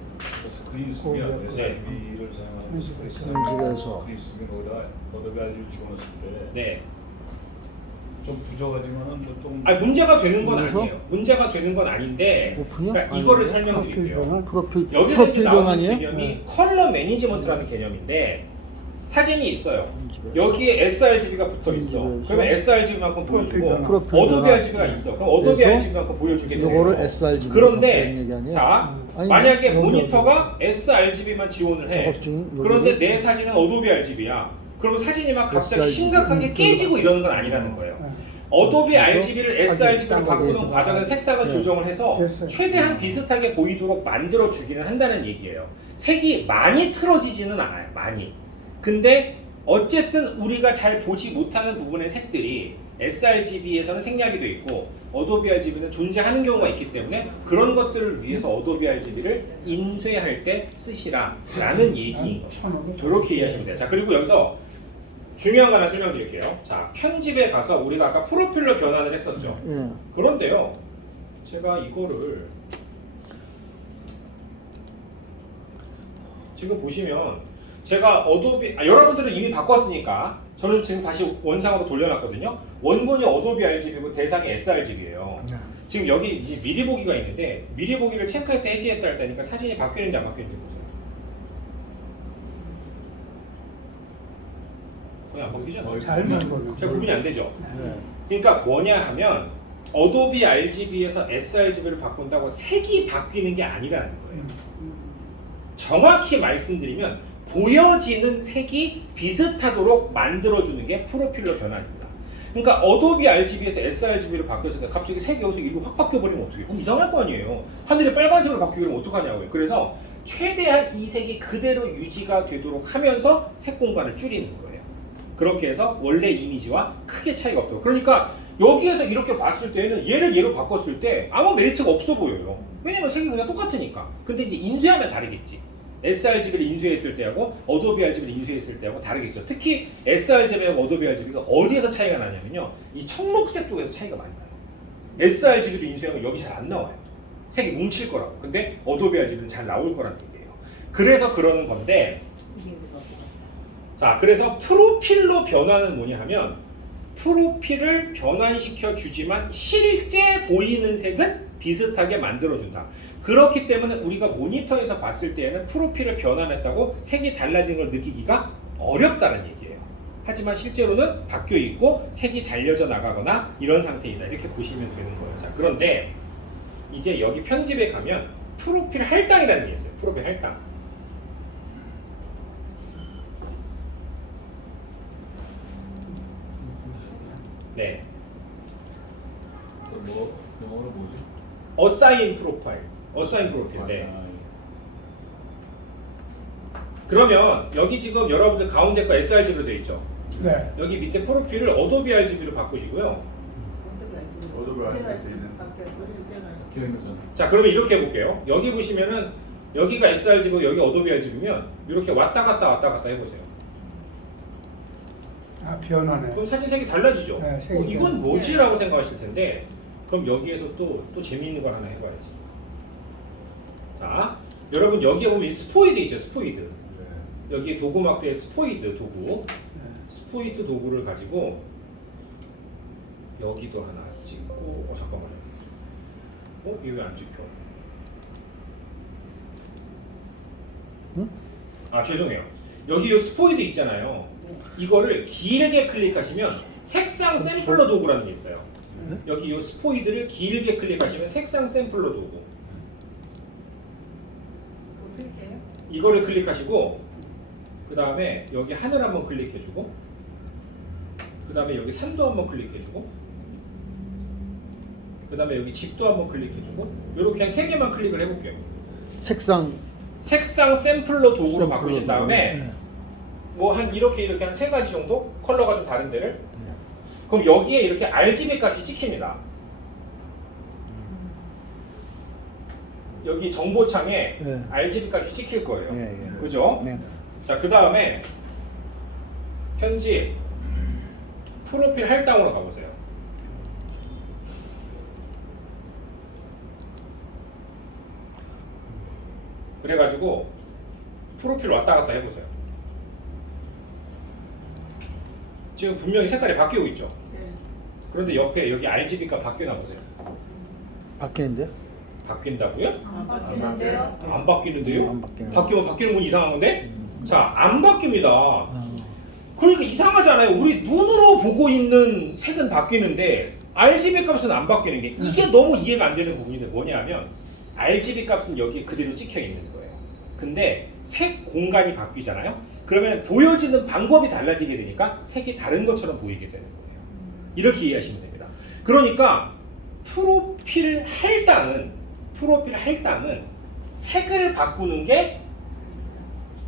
스크린 쓰면 네. sRGB를 사용하는 수가 있어요. 집에서. 스크린 쓰면 거기다 어도비 RGB 집어넣었을 때 네. 좀 부족하지만은 좀 아니, 문제가 되는 건 그래서? 아니에요. 문제가 되는 건 아닌데 오픈이요? 그러니까 이거를 아닌데? 설명드릴게요. 프로필 여기서 이제 프로필 나오는 변환이에요? 개념이 네. 컬러 매니지먼트라는 개념인데 사진이 있어요. 여기에 sRGB가 붙어 있어. 집에서. 그러면 sRGB만큼 프로필 보여주고 변환. 프로필 어도비 변환. RGB가 있어. 그럼 어도비 그래서 RGB만큼 보여주게 돼요. 요거를 sRGB 로 그런데 바꾸는 얘기 아니에요? 자, 아니, 만약에 여기, 모니터가 sRGB만 지원을 해. 저거 지금 그런데 여기를- 내 사진은 어도비 RGB야. 그럼 사진이 막 갑자기 sRGB. 심각하게 깨지고 이러는 건 아니라는 거예요. 네. 어도비 그래서 RGB를 sRGB로 바꾸는 과정에서 색상을 네. 조정을 해서 됐어요. 최대한 비슷하게 보이도록 만들어 주기는 한다는 얘기예요. 색이 많이 틀어지지는 않아요. 많이. 근데 어쨌든 우리가 잘 보지 못하는 부분의 색들이 sRGB에서는 생략이 돼 있고 어도비 RGB는 존재하는 경우가 있기 때문에 그런 것들을 위해서 어도비 RGB를 인쇄할 때 쓰시라라는 얘기인 거죠. 이렇게 이해하시면 돼요. 자, 그리고 여기서 중요한 거 하나 설명드릴게요. 자, 편집에 가서 우리가 아까 프로필로 변환을 했었죠. 예. 그런데요, 제가 이거를 지금 보시면 제가 어도비 여러분들은 이미 바꿨으니까 저는 지금 다시 원상으로 돌려놨거든요. 원본이 어도비 RGB고 대상이 sRGB예요. 지금 여기 이제 미리 보기가 있는데 미리 보기를 체크했다 해지했다 할 때니까 사진이 바뀌는지 안 바뀌는지 보세요. 거의 안 바뀌잖아요. 잘 만들어요. 잘 구분이 안 되죠. 네. 그러니까 뭐냐 하면 어도비 RGB에서 sRGB를 바꾼다고 색이 바뀌는 게 아니라는 거예요. 정확히 말씀드리면 보여지는 색이 비슷하도록 만들어주는 게 프로필러 변환입니다. 그러니까 어도비 RGB에서 sRGB로 바뀌었을 때 갑자기 색이 여기서 이리로 확 바뀌어버리면 어떡해요? 그럼 이상할 거 아니에요. 하늘이 빨간색으로 바뀌면 어떡하냐고요. 그래서 최대한 이 색이 그대로 유지가 되도록 하면서 색 공간을 줄이는 거예요. 그렇게 해서 원래 이미지와 크게 차이가 없다고. 그러니까 여기에서 이렇게 봤을 때는 얘를 얘로 바꿨을 때 아무 메리트가 없어 보여요. 왜냐면 색이 그냥 똑같으니까. 근데 이제 인쇄하면 다르겠지. sRGB를 인쇄했을 때하고 어도비 RGB를 인쇄했을 때하고 다르겠죠. 특히 sRGB하고 어도비 RGB가 어디에서 차이가 나냐면요. 이 청록색 쪽에서 차이가 많이 나요. sRGB를 인쇄하면 여기 잘 안 나와요. 색이 뭉칠 거라고. 근데 어도비 RGB는 잘 나올 거라는 얘기예요. 그래서 그러는 건데, 자, 그래서 프로필로 변화는 뭐냐 하면 프로필을 변환시켜 주지만 실제 보이는 색은 비슷하게 만들어준다. 그렇기 때문에 우리가 모니터에서 봤을 때에는 프로필을 변환했다고 색이 달라진 걸 느끼기가 어렵다는 얘기예요. 하지만 실제로는 바뀌어 있고 색이 잘려져 나가거나 이런 상태이다. 이렇게 보시면 되는 거예요. 자, 그런데 이제 여기 편집에 가면 프로필 할당이라는 게 있어요. 프로필 할당. 네. 뭐 영어로 뭐지? 어사인 프로파일. 어사인 프로필. 네. 아, 그러면 여기 지금 여러분들 가운데 거 sRGB로 되어 있죠. 네. 여기 밑에 프로필을 어도비 RGB로 바꾸시고요. 어도비 RGB. 기억이 나죠? 자, 그러면 이렇게 해볼게요. 여기 보시면은 여기가 sRGB고 여기 어도비 RGB면 이렇게 왔다 갔다 해보세요. 아, 변하네. 그럼 사진 색이 달라지죠. 네, 색이 이건 좀- 뭐지라고 생각하실 텐데, 그럼 여기에서 또 재미있는 걸 하나 해봐야지. 자, 여러분 여기에 보면 이 스포이드 있죠, 스포이드. 여기 도구 막대에 스포이드 도구, 네. 스포이드 도구를 가지고 여기도 하나 찍고, 잠깐만요. 이거 왜 안 찍혀? 응? 아, 죄송해요. 여기 이 스포이드 있잖아요. 이거를 길게 클릭하시면 색상 샘플러 도구라는 게 있어요. 여기 이 스포이드를 길게 클릭하시면 색상 샘플러 도구. 이거를 클릭하시고 그 다음에 여기 하늘 한번 클릭해주고 그 다음에 여기 산도 한번 클릭해주고 그 다음에 여기 집도 한번 클릭해주고 이렇게 한 3개만 클릭을 해볼게요. 색상 색상 샘플러 도구로 바꾸신 다음에 네. 뭐 한 이렇게 한 3가지 정도 컬러가 좀 다른 데를 그럼 여기에 이렇게 RGB 값이 찍힙니다. 여기 정보창에 네. RGB 값이 찍힐 거예요. 예, 예. 그죠? 네. 자, 그 다음에 편집 프로필 할당으로 가보세요. 그래가지고 프로필 왔다 갔다 해보세요. 지금 분명히 색깔이 바뀌고 있죠? 그런데 옆에 여기 RGB가 바뀌나 보세요. 바뀌는데요? 바뀐다고요? 안 바뀌는데요? 안 바뀌는데요? 안 바뀌네요. 바뀌면 바뀌는 건 이상한 건데? 자, 안 바뀝니다. 아, 그러니까 이상하잖아요. 우리 눈으로 보고 있는 색은 바뀌는데 RGB 값은 안 바뀌는 게 이게 너무 이해가 안 되는 부분인데 뭐냐면 RGB 값은 여기 그대로 찍혀 있는 거예요. 근데 색 공간이 바뀌잖아요. 그러면 보여지는 방법이 달라지게 되니까 색이 다른 것처럼 보이게 되는 거예요. 이렇게 이해하시면 됩니다. 그러니까 프로필 할당은 색을 바꾸는 게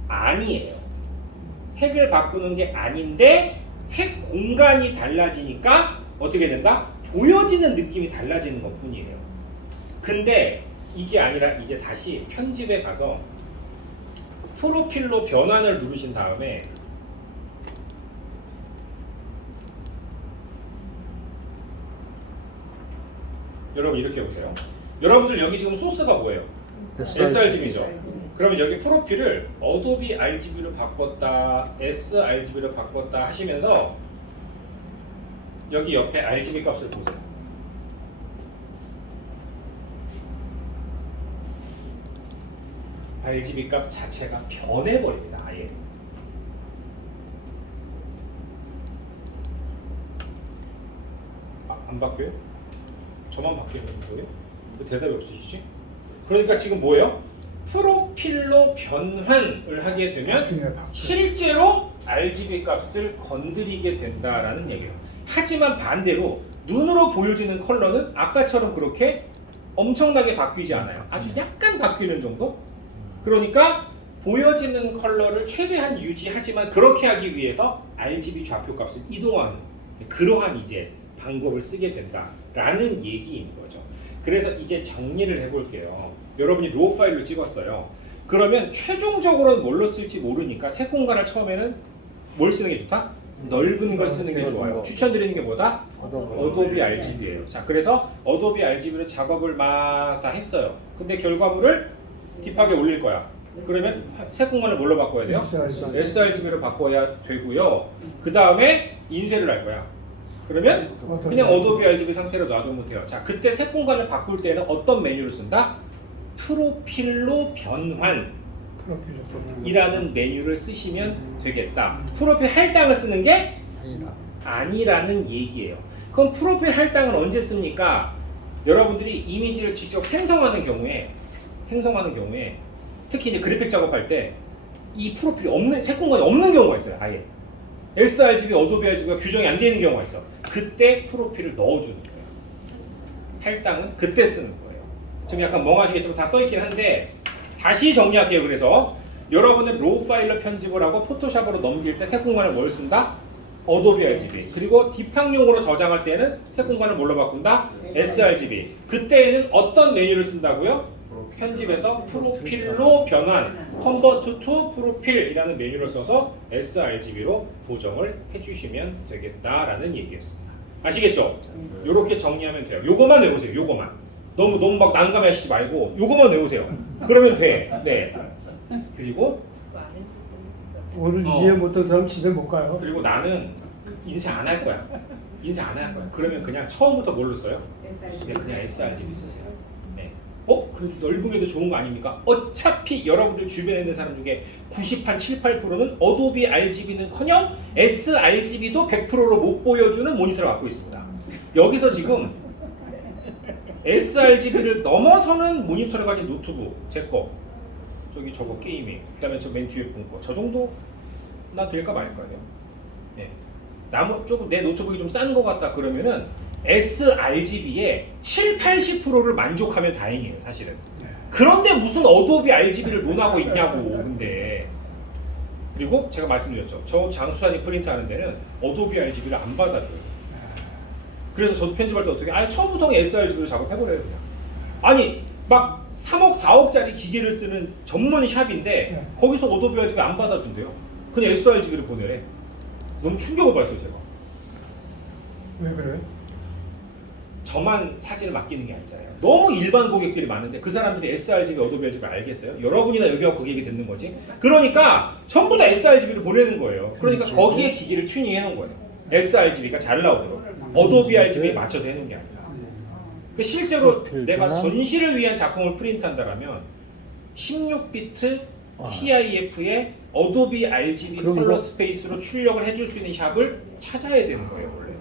아니에요. 색을 바꾸는 게 아닌데 색 공간이 달라지니까 어떻게 된다? 보여지는 느낌이 달라지는 것 뿐이에요. 근데 이게 아니라 이제 다시 편집에 가서 프로필로 변환을 누르신 다음에 여러분 이렇게 보세요. 여러분들 여기 지금 소스가 뭐예요? sRGB죠. 그러면 여기 프로필을 어도비 RGB로 바꿨다, sRGB로 바꿨다 하시면서 여기 옆에 RGB 값을 보세요. RGB 값 자체가 변해버립니다. 아예. 안 바뀌어요? 저만 바뀌는 거예요? 왜 대답이 없으시지? 그러니까 지금 뭐예요? 프로필로 변환을 하게 되면 바뀌네, 바뀌네. 실제로 RGB 값을 건드리게 된다라는 얘기예요. 하지만 반대로 눈으로 보여지는 컬러는 아까처럼 그렇게 엄청나게 바뀌지 않아요. 아주 약간 바뀌는 정도? 그러니까 보여지는 컬러를 최대한 유지하지만 그렇게 하기 위해서 RGB 좌표 값을 이동하는 그러한 이제 방법을 쓰게 된다라는 얘기인 거죠. 그래서 이제 정리를 해볼게요. 여러분이 로우 파일로 찍었어요. 그러면 최종적으로는 뭘로 쓸지 모르니까 색 공간을 처음에는 뭘 쓰는 게 좋다? 넓은 걸 쓰는 게 넓은 좋아요. 거. 추천드리는 게 뭐다? 어도비. 어도비 RGB예요. 자, 그래서 어도비 RGB로 작업을 막 다 했어요. 근데 결과물을 딥하게 올릴 거야. 그러면 색 공간을 뭘로 바꿔야 돼요? sRGB. sRGB로 바꿔야 되고요. 그 다음에 인쇄를 할 거야. 그러면 그냥 어도비 RGB 상태로 놔두면 돼요. 자, 그때 색 공간을 바꿀 때는 어떤 메뉴를 쓴다? 프로필로 변환이라는 프로필로 변환. 메뉴를 쓰시면 되겠다. 프로필 할당을 쓰는 게 아니다. 아니라는 얘기예요. 그럼 프로필 할당은 언제 씁니까? 여러분들이 이미지를 직접 생성하는 경우에 특히 이제 그래픽 작업할 때 이 프로필이 없는 색 공간이 없는 경우가 있어요. 아예 sRGB, 어도비 RGB가 규정이 안 되는 경우가 있어. 그때 프로필을 넣어주는 거예요. 할당은 그때 쓰는 거예요. 지금 약간 멍하시겠지만 다 써있긴 한데 다시 정리할게요. 그래서 여러분은 로우 파일로 편집을 하고 포토샵으로 넘길 때 색 공간을 뭘 쓴다? 어도비 RGB. 그리고 딥학용으로 저장할 때는 색 공간을 뭘로 바꾼다? sRGB. 그때에는 어떤 메뉴를 쓴다고요? 편집에서 프로필로 변환, 컨버트 투 프로필이라는 메뉴를 써서 sRGB로 보정을 해주시면 되겠다라는 얘기였습니다. 아시겠죠? 이렇게 정리하면 돼요. 요거만 외우세요. 요거만. 너무 막 난감해하시지 말고 요거만 외우세요. 그러면 돼. 네. 그리고 오늘 이해 못한 사람 집에 못 가요. 그리고 나는 인쇄 안 할 거야. 인쇄 안 할 거야. 그러면 그냥 처음부터 뭘로 써요? 네, 그냥 sRGB 쓰세요. 네. 그래도 넓은 게 더 좋은 거 아닙니까? 어차피 여러분들 주변에 있는 사람 중에 98%는 어도비 RGB는커녕 sRGB도 100%로 못 보여주는 모니터를 갖고 있습니다. 여기서 지금 sRGB를 넘어서는 모니터를 가진 노트북, 제 거, 저기 저거 게임이, 그다음에 저 맨 뒤에 본 거, 저 정도 나 될까 말까요? 네. 조금 내 노트북이 좀 싼 거 같다 그러면은 sRGB의 70~80%를 만족하면 다행이에요, 사실은. 그런데 무슨 어도비 RGB를 논하고 있냐고, 근데. 그리고 제가 말씀드렸죠. 저 장수산이 프린트 하는 데는 어도비 RGB를 안 받아줘요. 그래서 저도 편집할 때 어떻게, 처음부터 sRGB로 작업해버려요, 그냥. 아니, 막 3억, 4억짜리 기계를 쓰는 전문 샵인데, 거기서 어도비 RGB 안 받아준대요. 그냥 sRGB를 보내래. 너무 충격을 받았어요, 제가. 왜 그래? 저만 사진을 맡기는 게 아니잖아요. 너무 일반 고객들이 많은데 그 사람들이 sRGB, 어도비 RGB 알겠어요? 여러분이나 여기 와서 그 얘기 듣는 거지. 그러니까 전부 다 sRGB를 보내는 거예요. 그러니까 거기에 기기를 튜닝해 놓은 거예요. sRGB가 잘 나오도록. 어도비 RGB에 맞춰서 해놓은 게 아니라. 그 실제로 내가 전시를 위한 작품을 프린트한다면 16비트 TIF에 어도비 RGB 컬러 스페이스로 출력을 해줄 수 있는 샵을 찾아야 되는 거예요, 원래.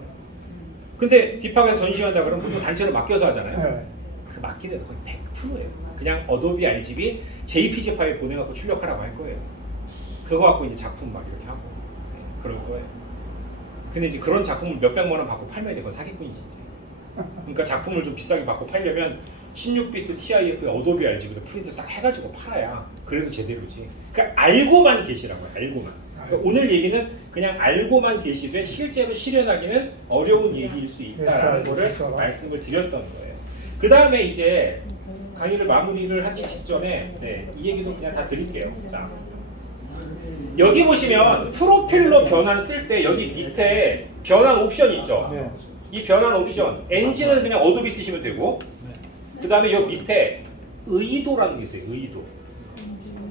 근데 딥하게 전시한다 그러면 보통 단체로 맡겨서 하잖아요. 네. 그 맡기는 거의 100%예요. 그냥 어도비 RGB JPG 파일 보내갖고 출력하라고 할 거예요. 그거 갖고 이제 작품 막 이렇게 하고 그럴 거예요. 근데 이제 그런 작품을 몇백만 원 받고 팔면 되건 사기꾼이지. 그러니까 작품을 좀 비싸게 받고 팔려면 16비트 TIF에 어도비 RGB를 프린트 딱 해가지고 팔아야 그래도 제대로지. 그러니까 알고만 계시라고요. 알고만. 그러니까 오늘 얘기는 그냥 알고만 계시되 실제로 실현하기는 어려운 얘기일 수 있다라는 거를 말씀을 드렸던 거예요. 그 다음에 이제 강의를 마무리를 하기 직전에 이 얘기도 그냥 다 드릴게요. 자, 여기 보시면 프로필로 변환 쓸 때 여기 밑에 변환 옵션이 있죠. 네. 이 변환 옵션 엔진은 그냥 어도비 쓰시면 되고 그 다음에 여기 밑에 의도라는 게 있어요. 의도.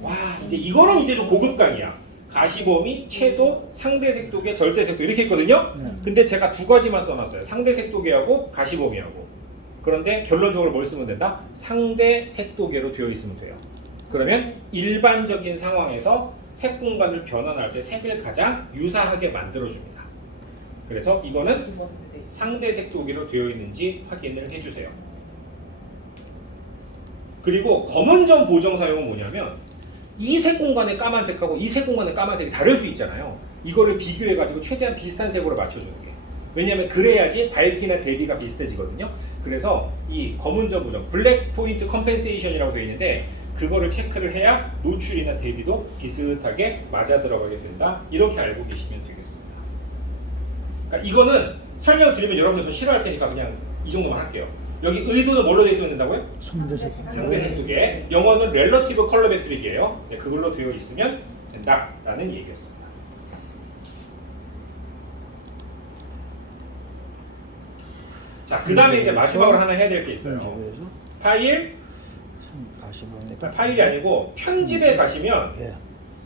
와, 이제 이거는 이제 좀 고급 강의야. 가시범위, 채도, 상대 색도계, 절대 색도 이렇게 있거든요. 근데 제가 두 가지만 써놨어요. 상대 색도계하고 가시범위하고. 그런데 결론적으로 뭘 쓰면 된다? 상대 색도계로 되어 있으면 돼요. 그러면 일반적인 상황에서 색 공간을 변환할 때 색을 가장 유사하게 만들어줍니다. 그래서 이거는 상대 색도계로 되어 있는지 확인을 해주세요. 그리고 검은 점 보정 사용은 뭐냐면 이 색 공간의 까만색하고 이 색 공간의 까만색이 다를 수 있잖아요. 이거를 비교해가지고 최대한 비슷한 색으로 맞춰주는 게. 왜냐하면 그래야지 밝기나 대비가 비슷해지거든요. 그래서 이 검은 점 보정, 블랙 포인트 컴펜세이션이라고 되어 있는데 그거를 체크를 해야 노출이나 대비도 비슷하게 맞아 들어가게 된다. 이렇게 알고 계시면 되겠습니다. 그러니까 이거는 설명드리면 여러분들 좀 싫어할 테니까 그냥 이 정도만 할게요. 여기 의도는 뭘로 되어 있으면 된다고요? 상대 색도계. 영어는 렐러티브 컬러 매트릭이에요. 그걸로 되어 있으면 된다라는 얘기였습니다. 자, 그 다음에 이제 마지막으로 하나 해야 될 게 있어요. 편집에서 파일, 가시면 파일이 아니고 편집에 가시면 예.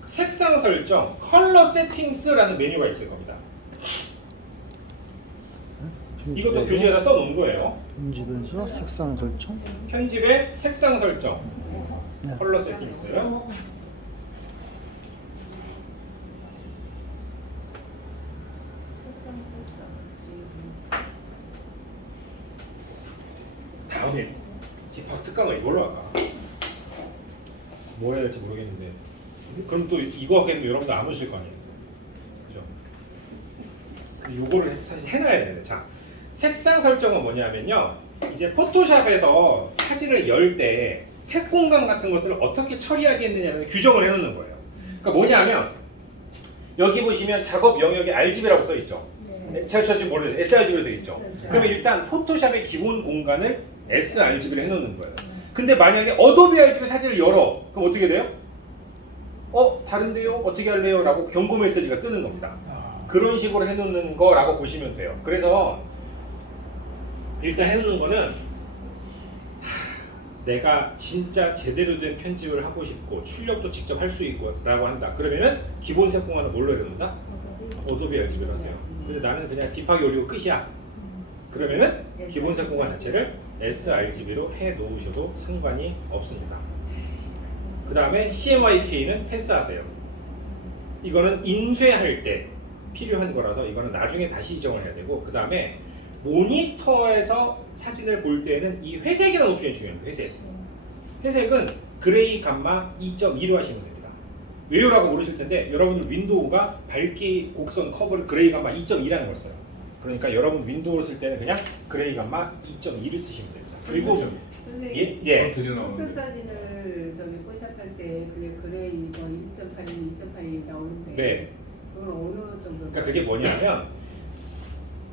색상 설정, 컬러 세팅스라는 메뉴가 있을 겁니다. 이것도 교재에다 써놓은 거예요. 편집에서 색상 설정. 편집에 색상 설정, 네. 컬러 세팅스. 다음에 집합 특강을 이걸로 할까? 뭐 해야 될지 모르겠는데 그럼 또 이거 하면 여러분들 안 오실 거 아니에요? 그죠? 근데 요거를 사실 해놔야 되는데 자 색상 설정은 뭐냐면요 이제 포토샵에서 사진을 열 때 색 공간 같은 것들을 어떻게 처리하겠느냐는 규정을 해놓는 거예요. 그러니까 뭐냐면 여기 보시면 작업 영역에 RGB라고 써 있죠. 제가 지금 모르겠어요. sRGB로 되어 있죠. 그러면 일단 포토샵의 기본 공간을 sRGB로 해놓는 거예요. 근데 만약에 어도비 RGB 사진을 열어 그럼 어떻게 돼요? 다른데요? 어떻게 할래요? 라고 경고 메시지가 뜨는 겁니다. 그런 식으로 해놓는 거라고 보시면 돼요. 그래서 일단 해놓는 거는 내가 진짜 제대로 된 편집을 하고 싶고 출력도 직접 할 수 있고 라고 한다. 그러면은 기본 색 공간을 뭘로 해놓는다? 어도비 RGB로 하세요. 근데 나는 그냥 딥하게 올리고 끝이야. 그러면은 기본 색 공간 자체를 sRGB로 해 놓으셔도 상관이 없습니다. 그 다음에 CMYK는 패스하세요. 이거는 인쇄할 때 필요한 거라서 이거는 나중에 다시 지정을 해야 되고 그 다음에 모니터에서 사진을 볼 때는 이 회색이라는 옵션이 중요합니다. 회색. 회색은 그레이 감마 2.2로 하시면 됩니다. 왜요라고 모르실 텐데 여러분들 윈도우가 밝기 곡선 커브를 그레이 감마 2.2라는 걸 써요. 그러니까 여러분 윈도우를 쓸 때는 그냥 그레이 감마 2.2를 쓰시면 됩니다. 그리고 예. 어떻게 표 나오는데? 사진을 저기 포샵할 때 그게 그레이 뭐 2.8이 2.8이 나오는데 네. 그건 어느 정도? 그러니까 그게 뭐냐면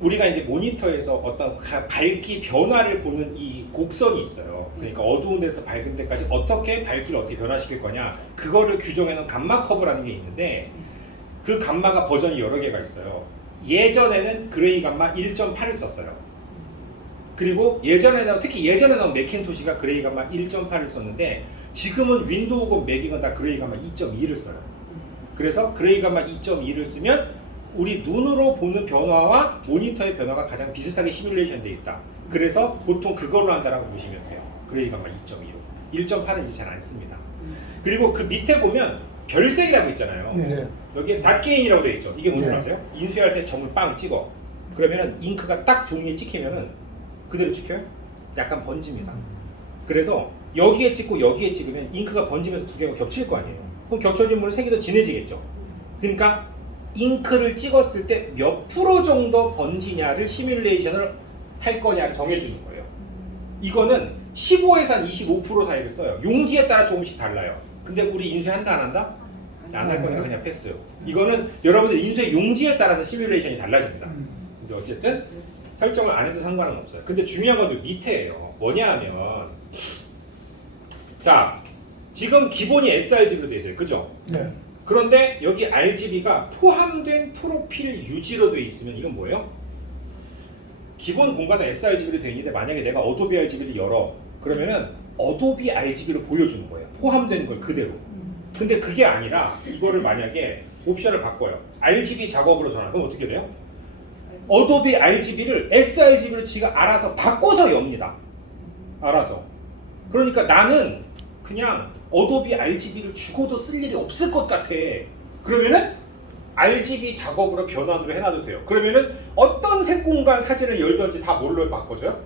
우리가 이제 모니터에서 어떤 밝기 변화를 보는 이 곡선이 있어요. 그러니까 어두운 데서 밝은 데까지 어떻게 밝기를 어떻게 변화시킬 거냐 그거를 규정해놓은 감마 커브라는 게 있는데 그 감마가 버전이 여러 개가 있어요. 예전에는 그레이 감마 1.8을 썼어요. 그리고 예전에는 특히 예전에 나온 맥킨토시가 그레이 감마 1.8을 썼는데 지금은 윈도우건 맥이건 다 그레이 감마 2.2를 써요. 그래서 그레이 감마 2.2를 쓰면 우리 눈으로 보는 변화와 모니터의 변화가 가장 비슷하게 시뮬레이션 되어 있다. 그래서 보통 그걸로 한다라고 보시면 돼요. 그레이 감마 2.2로. 1.8은 이제 잘 안 씁니다. 그리고 그 밑에 보면 별색이라고 있잖아요. 네. 여기에 닷게인이라고 되어 있죠. 이게 뭔지 네. 아세요? 인쇄할 때 점을 빵 찍어. 그러면은 잉크가 딱 종이에 찍히면은 그대로 찍혀요? 약간 번집니다. 그래서 여기에 찍고 여기에 찍으면 잉크가 번지면서 두 개가 겹칠 거 아니에요. 그럼 겹쳐진 물은 색이 더 진해지겠죠. 그러니까 잉크를 찍었을 때 몇 프로 정도 번지냐를 시뮬레이션을 할 거냐를 정해주는 거예요. 이거는 15에서 한 25% 사이를 써요. 용지에 따라 조금씩 달라요. 근데 우리 인쇄한다 안 한다? 안 할 거니까 그냥 패스. 이거는 여러분들 인쇄 용지에 따라서 시뮬레이션이 달라집니다. 근데 어쨌든 설정을 안 해도 상관은 없어요. 근데 중요한 건 밑에예요. 뭐냐 하면 자 지금 기본이 sRGB로 되어 있어요. 그죠? 네. 그런데 여기 RGB가 포함된 프로필 유지로 되어 있으면 이건 뭐예요? 기본 공간은 sRGB로 되어 있는데 만약에 내가 어도비 RGB를 열어 그러면은 어도비 RGB로 보여주는 거예요. 포함된 걸 그대로. 근데 그게 아니라 이거를 만약에 옵션을 바꿔요. RGB 작업으로 전환. 그럼 어떻게 돼요? 어도비 RGB를 sRGB로 지가 알아서 바꿔서 엽니다. 알아서. 그러니까 나는 그냥 어도비 RGB를 주고도 쓸 일이 없을 것 같아. 그러면은 RGB 작업으로 변환으로 해놔도 돼요. 그러면은 어떤 색 공간 사진을 열든지 다 뭘로 바꿔줘요?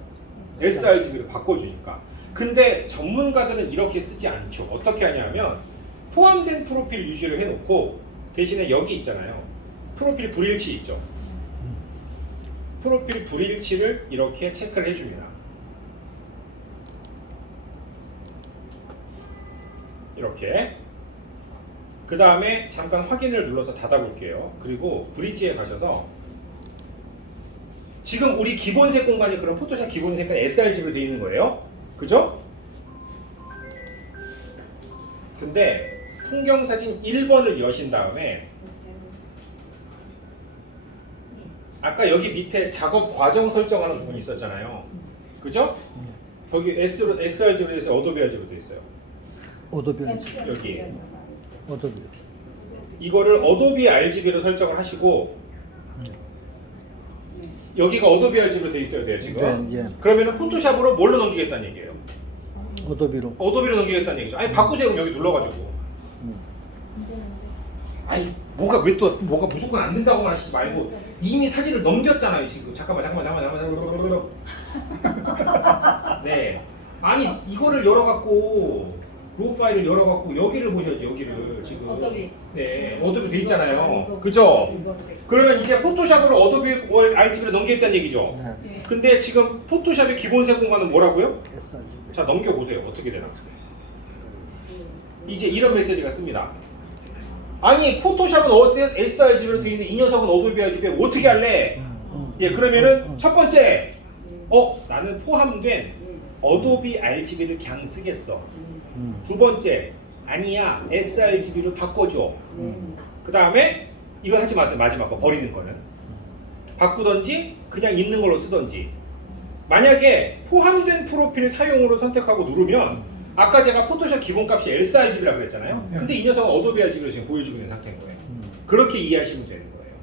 sRGB로 바꿔주니까. 근데 전문가들은 이렇게 쓰지 않죠. 어떻게 하냐면 포함된 프로필 유지를 해놓고 대신에 여기 있잖아요. 프로필 불일치 있죠. 프로필 불일치를 이렇게 체크를 해줍니다. 이렇게. 그 다음에 잠깐 확인을 눌러서 닫아볼게요. 그리고 브릿지에 가셔서 지금 우리 기본색 공간이 그럼 포토샵 기본색은 sRGB로 되어 있는 거예요. 그죠? 근데 풍경사진 1번을 여신 다음에 아까 여기 밑에 작업 과정 설정하는 부분이 있었잖아요. 그죠? 거기 sRG로 돼 있어요. 어도비 RG로 돼 있어요. 어도비 여기 어도비. 이거를 어도비 RGB로 설정을 하시고 여기가 어도비 RGB로 돼 있어야 돼요 지금. 네, 예. 그러면은 포토샵으로 뭘로 넘기겠다는 얘기예요? 어도비로. 어도비로 넘기겠다는 얘기죠. 아니 바꾸세요. 그럼 여기 눌러가지고. 아니 뭐가 무조건 안 된다고만 하시지 말고 이미 사진을 넘겼잖아요 지금. 잠깐만. 네. 아니 이거를 열어갖고 로 파일을 열어갖고 여기를 보셔야지. 여기를 지금. 어도비. 네. 어도비 돼 있잖아요. 그죠? 그러면 이제 포토샵으로 어도비 RGB로 넘기겠다는 얘기죠. 네. 근데 지금 포토샵의 기본색 공간은 뭐라고요? sRGB. 자 넘겨보세요. 어떻게 되나. 이제 이런 메시지가 뜹니다. 아니 포토샵은 sRGB로 되어 있는데 이 녀석은 어도비 RGB 어떻게 할래? 예, 그러면은 첫 번째 나는 포함된 어도비 RGB를 그냥 쓰겠어. 두 번째 아니야 sRGB로 바꿔줘. 그 다음에 이건 하지 마세요. 마지막 거 버리는 거는 바꾸던지 그냥 있는 걸로 쓰던지. 만약에 포함된 프로필 사용으로 선택하고 누르면 아까 제가 포토샵 기본값이 sRGB라고 그랬잖아요. 근데 이 녀석은 어도비 RGB로 지금 보여주고 있는 상태인 거예요. 그렇게 이해하시면 되는 거예요.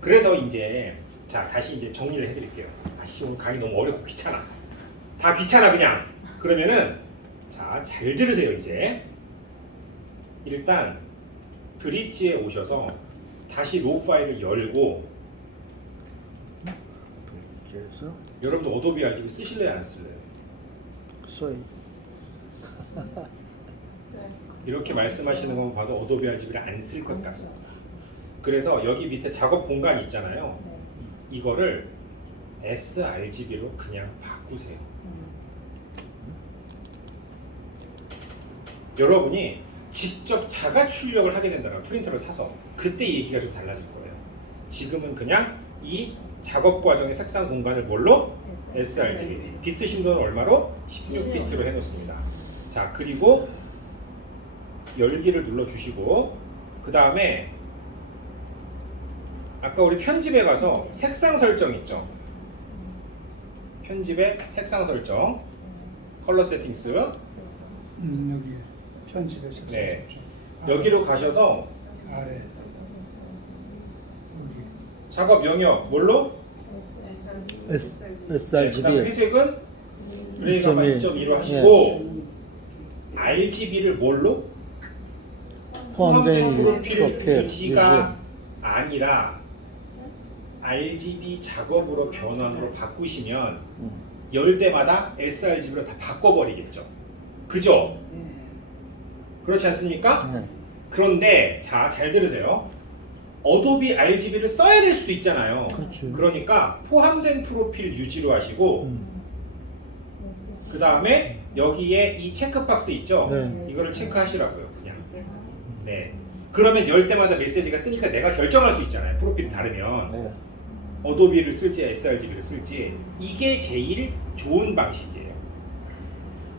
그래서 이제 자 다시 이제 정리를 해드릴게요. 아씨 오늘 강의 너무 어렵고 귀찮아. 다 귀찮아 그냥. 그러면은 자 잘 들으세요. 이제 일단 브릿지에 오셔서 다시 로 파일을 열고 그래서 여러분들 어도비 RGB 쓰실래요 안 쓸래요? 써요. 이렇게 말씀하시는 건 봐도 어도비 RGB를 안 쓸 것 같습니다. 그래서 여기 밑에 작업 공간 있잖아요. 이거를 sRGB로 그냥 바꾸세요. 여러분이 직접 자가 출력을 하게 된다면 프린터를 사서 그때 얘기가 좀 달라질 거예요. 지금은 그냥 이 작업 과정의 색상 공간을 뭘로? sRGB. 비트 심도는 얼마로? 16비트로 해놓습니다. 자 그리고 열기를 눌러주시고 그 다음에 아까 우리 편집에 가서 색상 설정 있죠? 편집에 색상 설정 컬러 세팅스 여기 편집에서. 네. 여기로 가셔서 아래. 작업 영역 뭘로? sRGB. 그다음에 회색은 그레이가마 2.2로 하시고 RGB를 뭘로? 포함된 프로필 프로필 유지가 아니라 RGB 작업으로 변환으로 바꾸시면 열 때마다 sRGB로 다 바꿔버리겠죠. 그죠? 그렇지 않습니까? 네. 그런데 자 잘 들으세요. 어도비 RGB를 써야 될 수도 있잖아요. 그렇죠. 그러니까 포함된 프로필 유지로 하시고 그 다음에 여기에 이 체크박스 있죠? 네. 이거를 체크하시라고요. 그냥. 네. 그러면 열 때마다 메시지가 뜨니까 내가 결정할 수 있잖아요. 프로필이 다르면 네. 어도비를 쓸지 sRGB를 쓸지 이게 제일 좋은 방식이에요.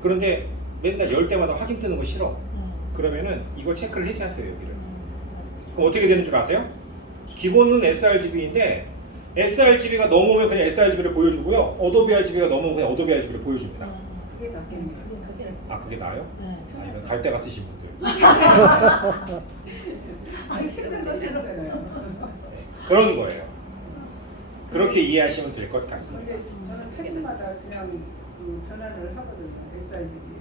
그런데 맨날 열 때마다 확인 뜨는 거 싫어. 그러면은 이걸 체크를 해제하세요. 여기를. 그럼 어떻게 되는 줄 아세요? 기본은 sRGB인데 sRGB가 넘어오면 그냥 sRGB를 보여주고요. 어도비 RGB가 넘어오면 그냥 어도비 RGB를 보여줍니다. 그게 낫겠네요. 아 그게 나아요? 아 이건 갈대 같으신 분들. 아니 실전도 싫잖아요. 그런 거예요. 그렇게 이해하시면 될 것 같습니다. 근데 저는 사진마다 그냥 그 변화를 하거든요. sRGB.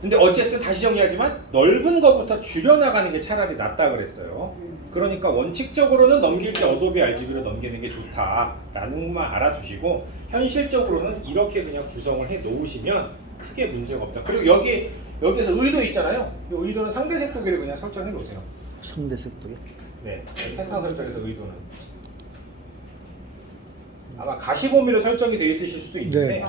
근데 어쨌든 다시 정리하지만 넓은 것부터 줄여나가는 게 차라리 낫다 그랬어요. 그러니까 원칙적으로는 넘길 때 어도비 RGB로 넘기는 게 좋다라는 것만 알아두시고 현실적으로는 이렇게 그냥 구성을 해 놓으시면 크게 문제가 없다. 그리고 여기에서 의도 있잖아요. 이 의도는 상대색 도기를 그냥 설정해 놓으세요. 상대색도요. 네, 색상 설정에서 의도는 아마 가시범위로 설정이 되어 있으실 수도 있는데 네.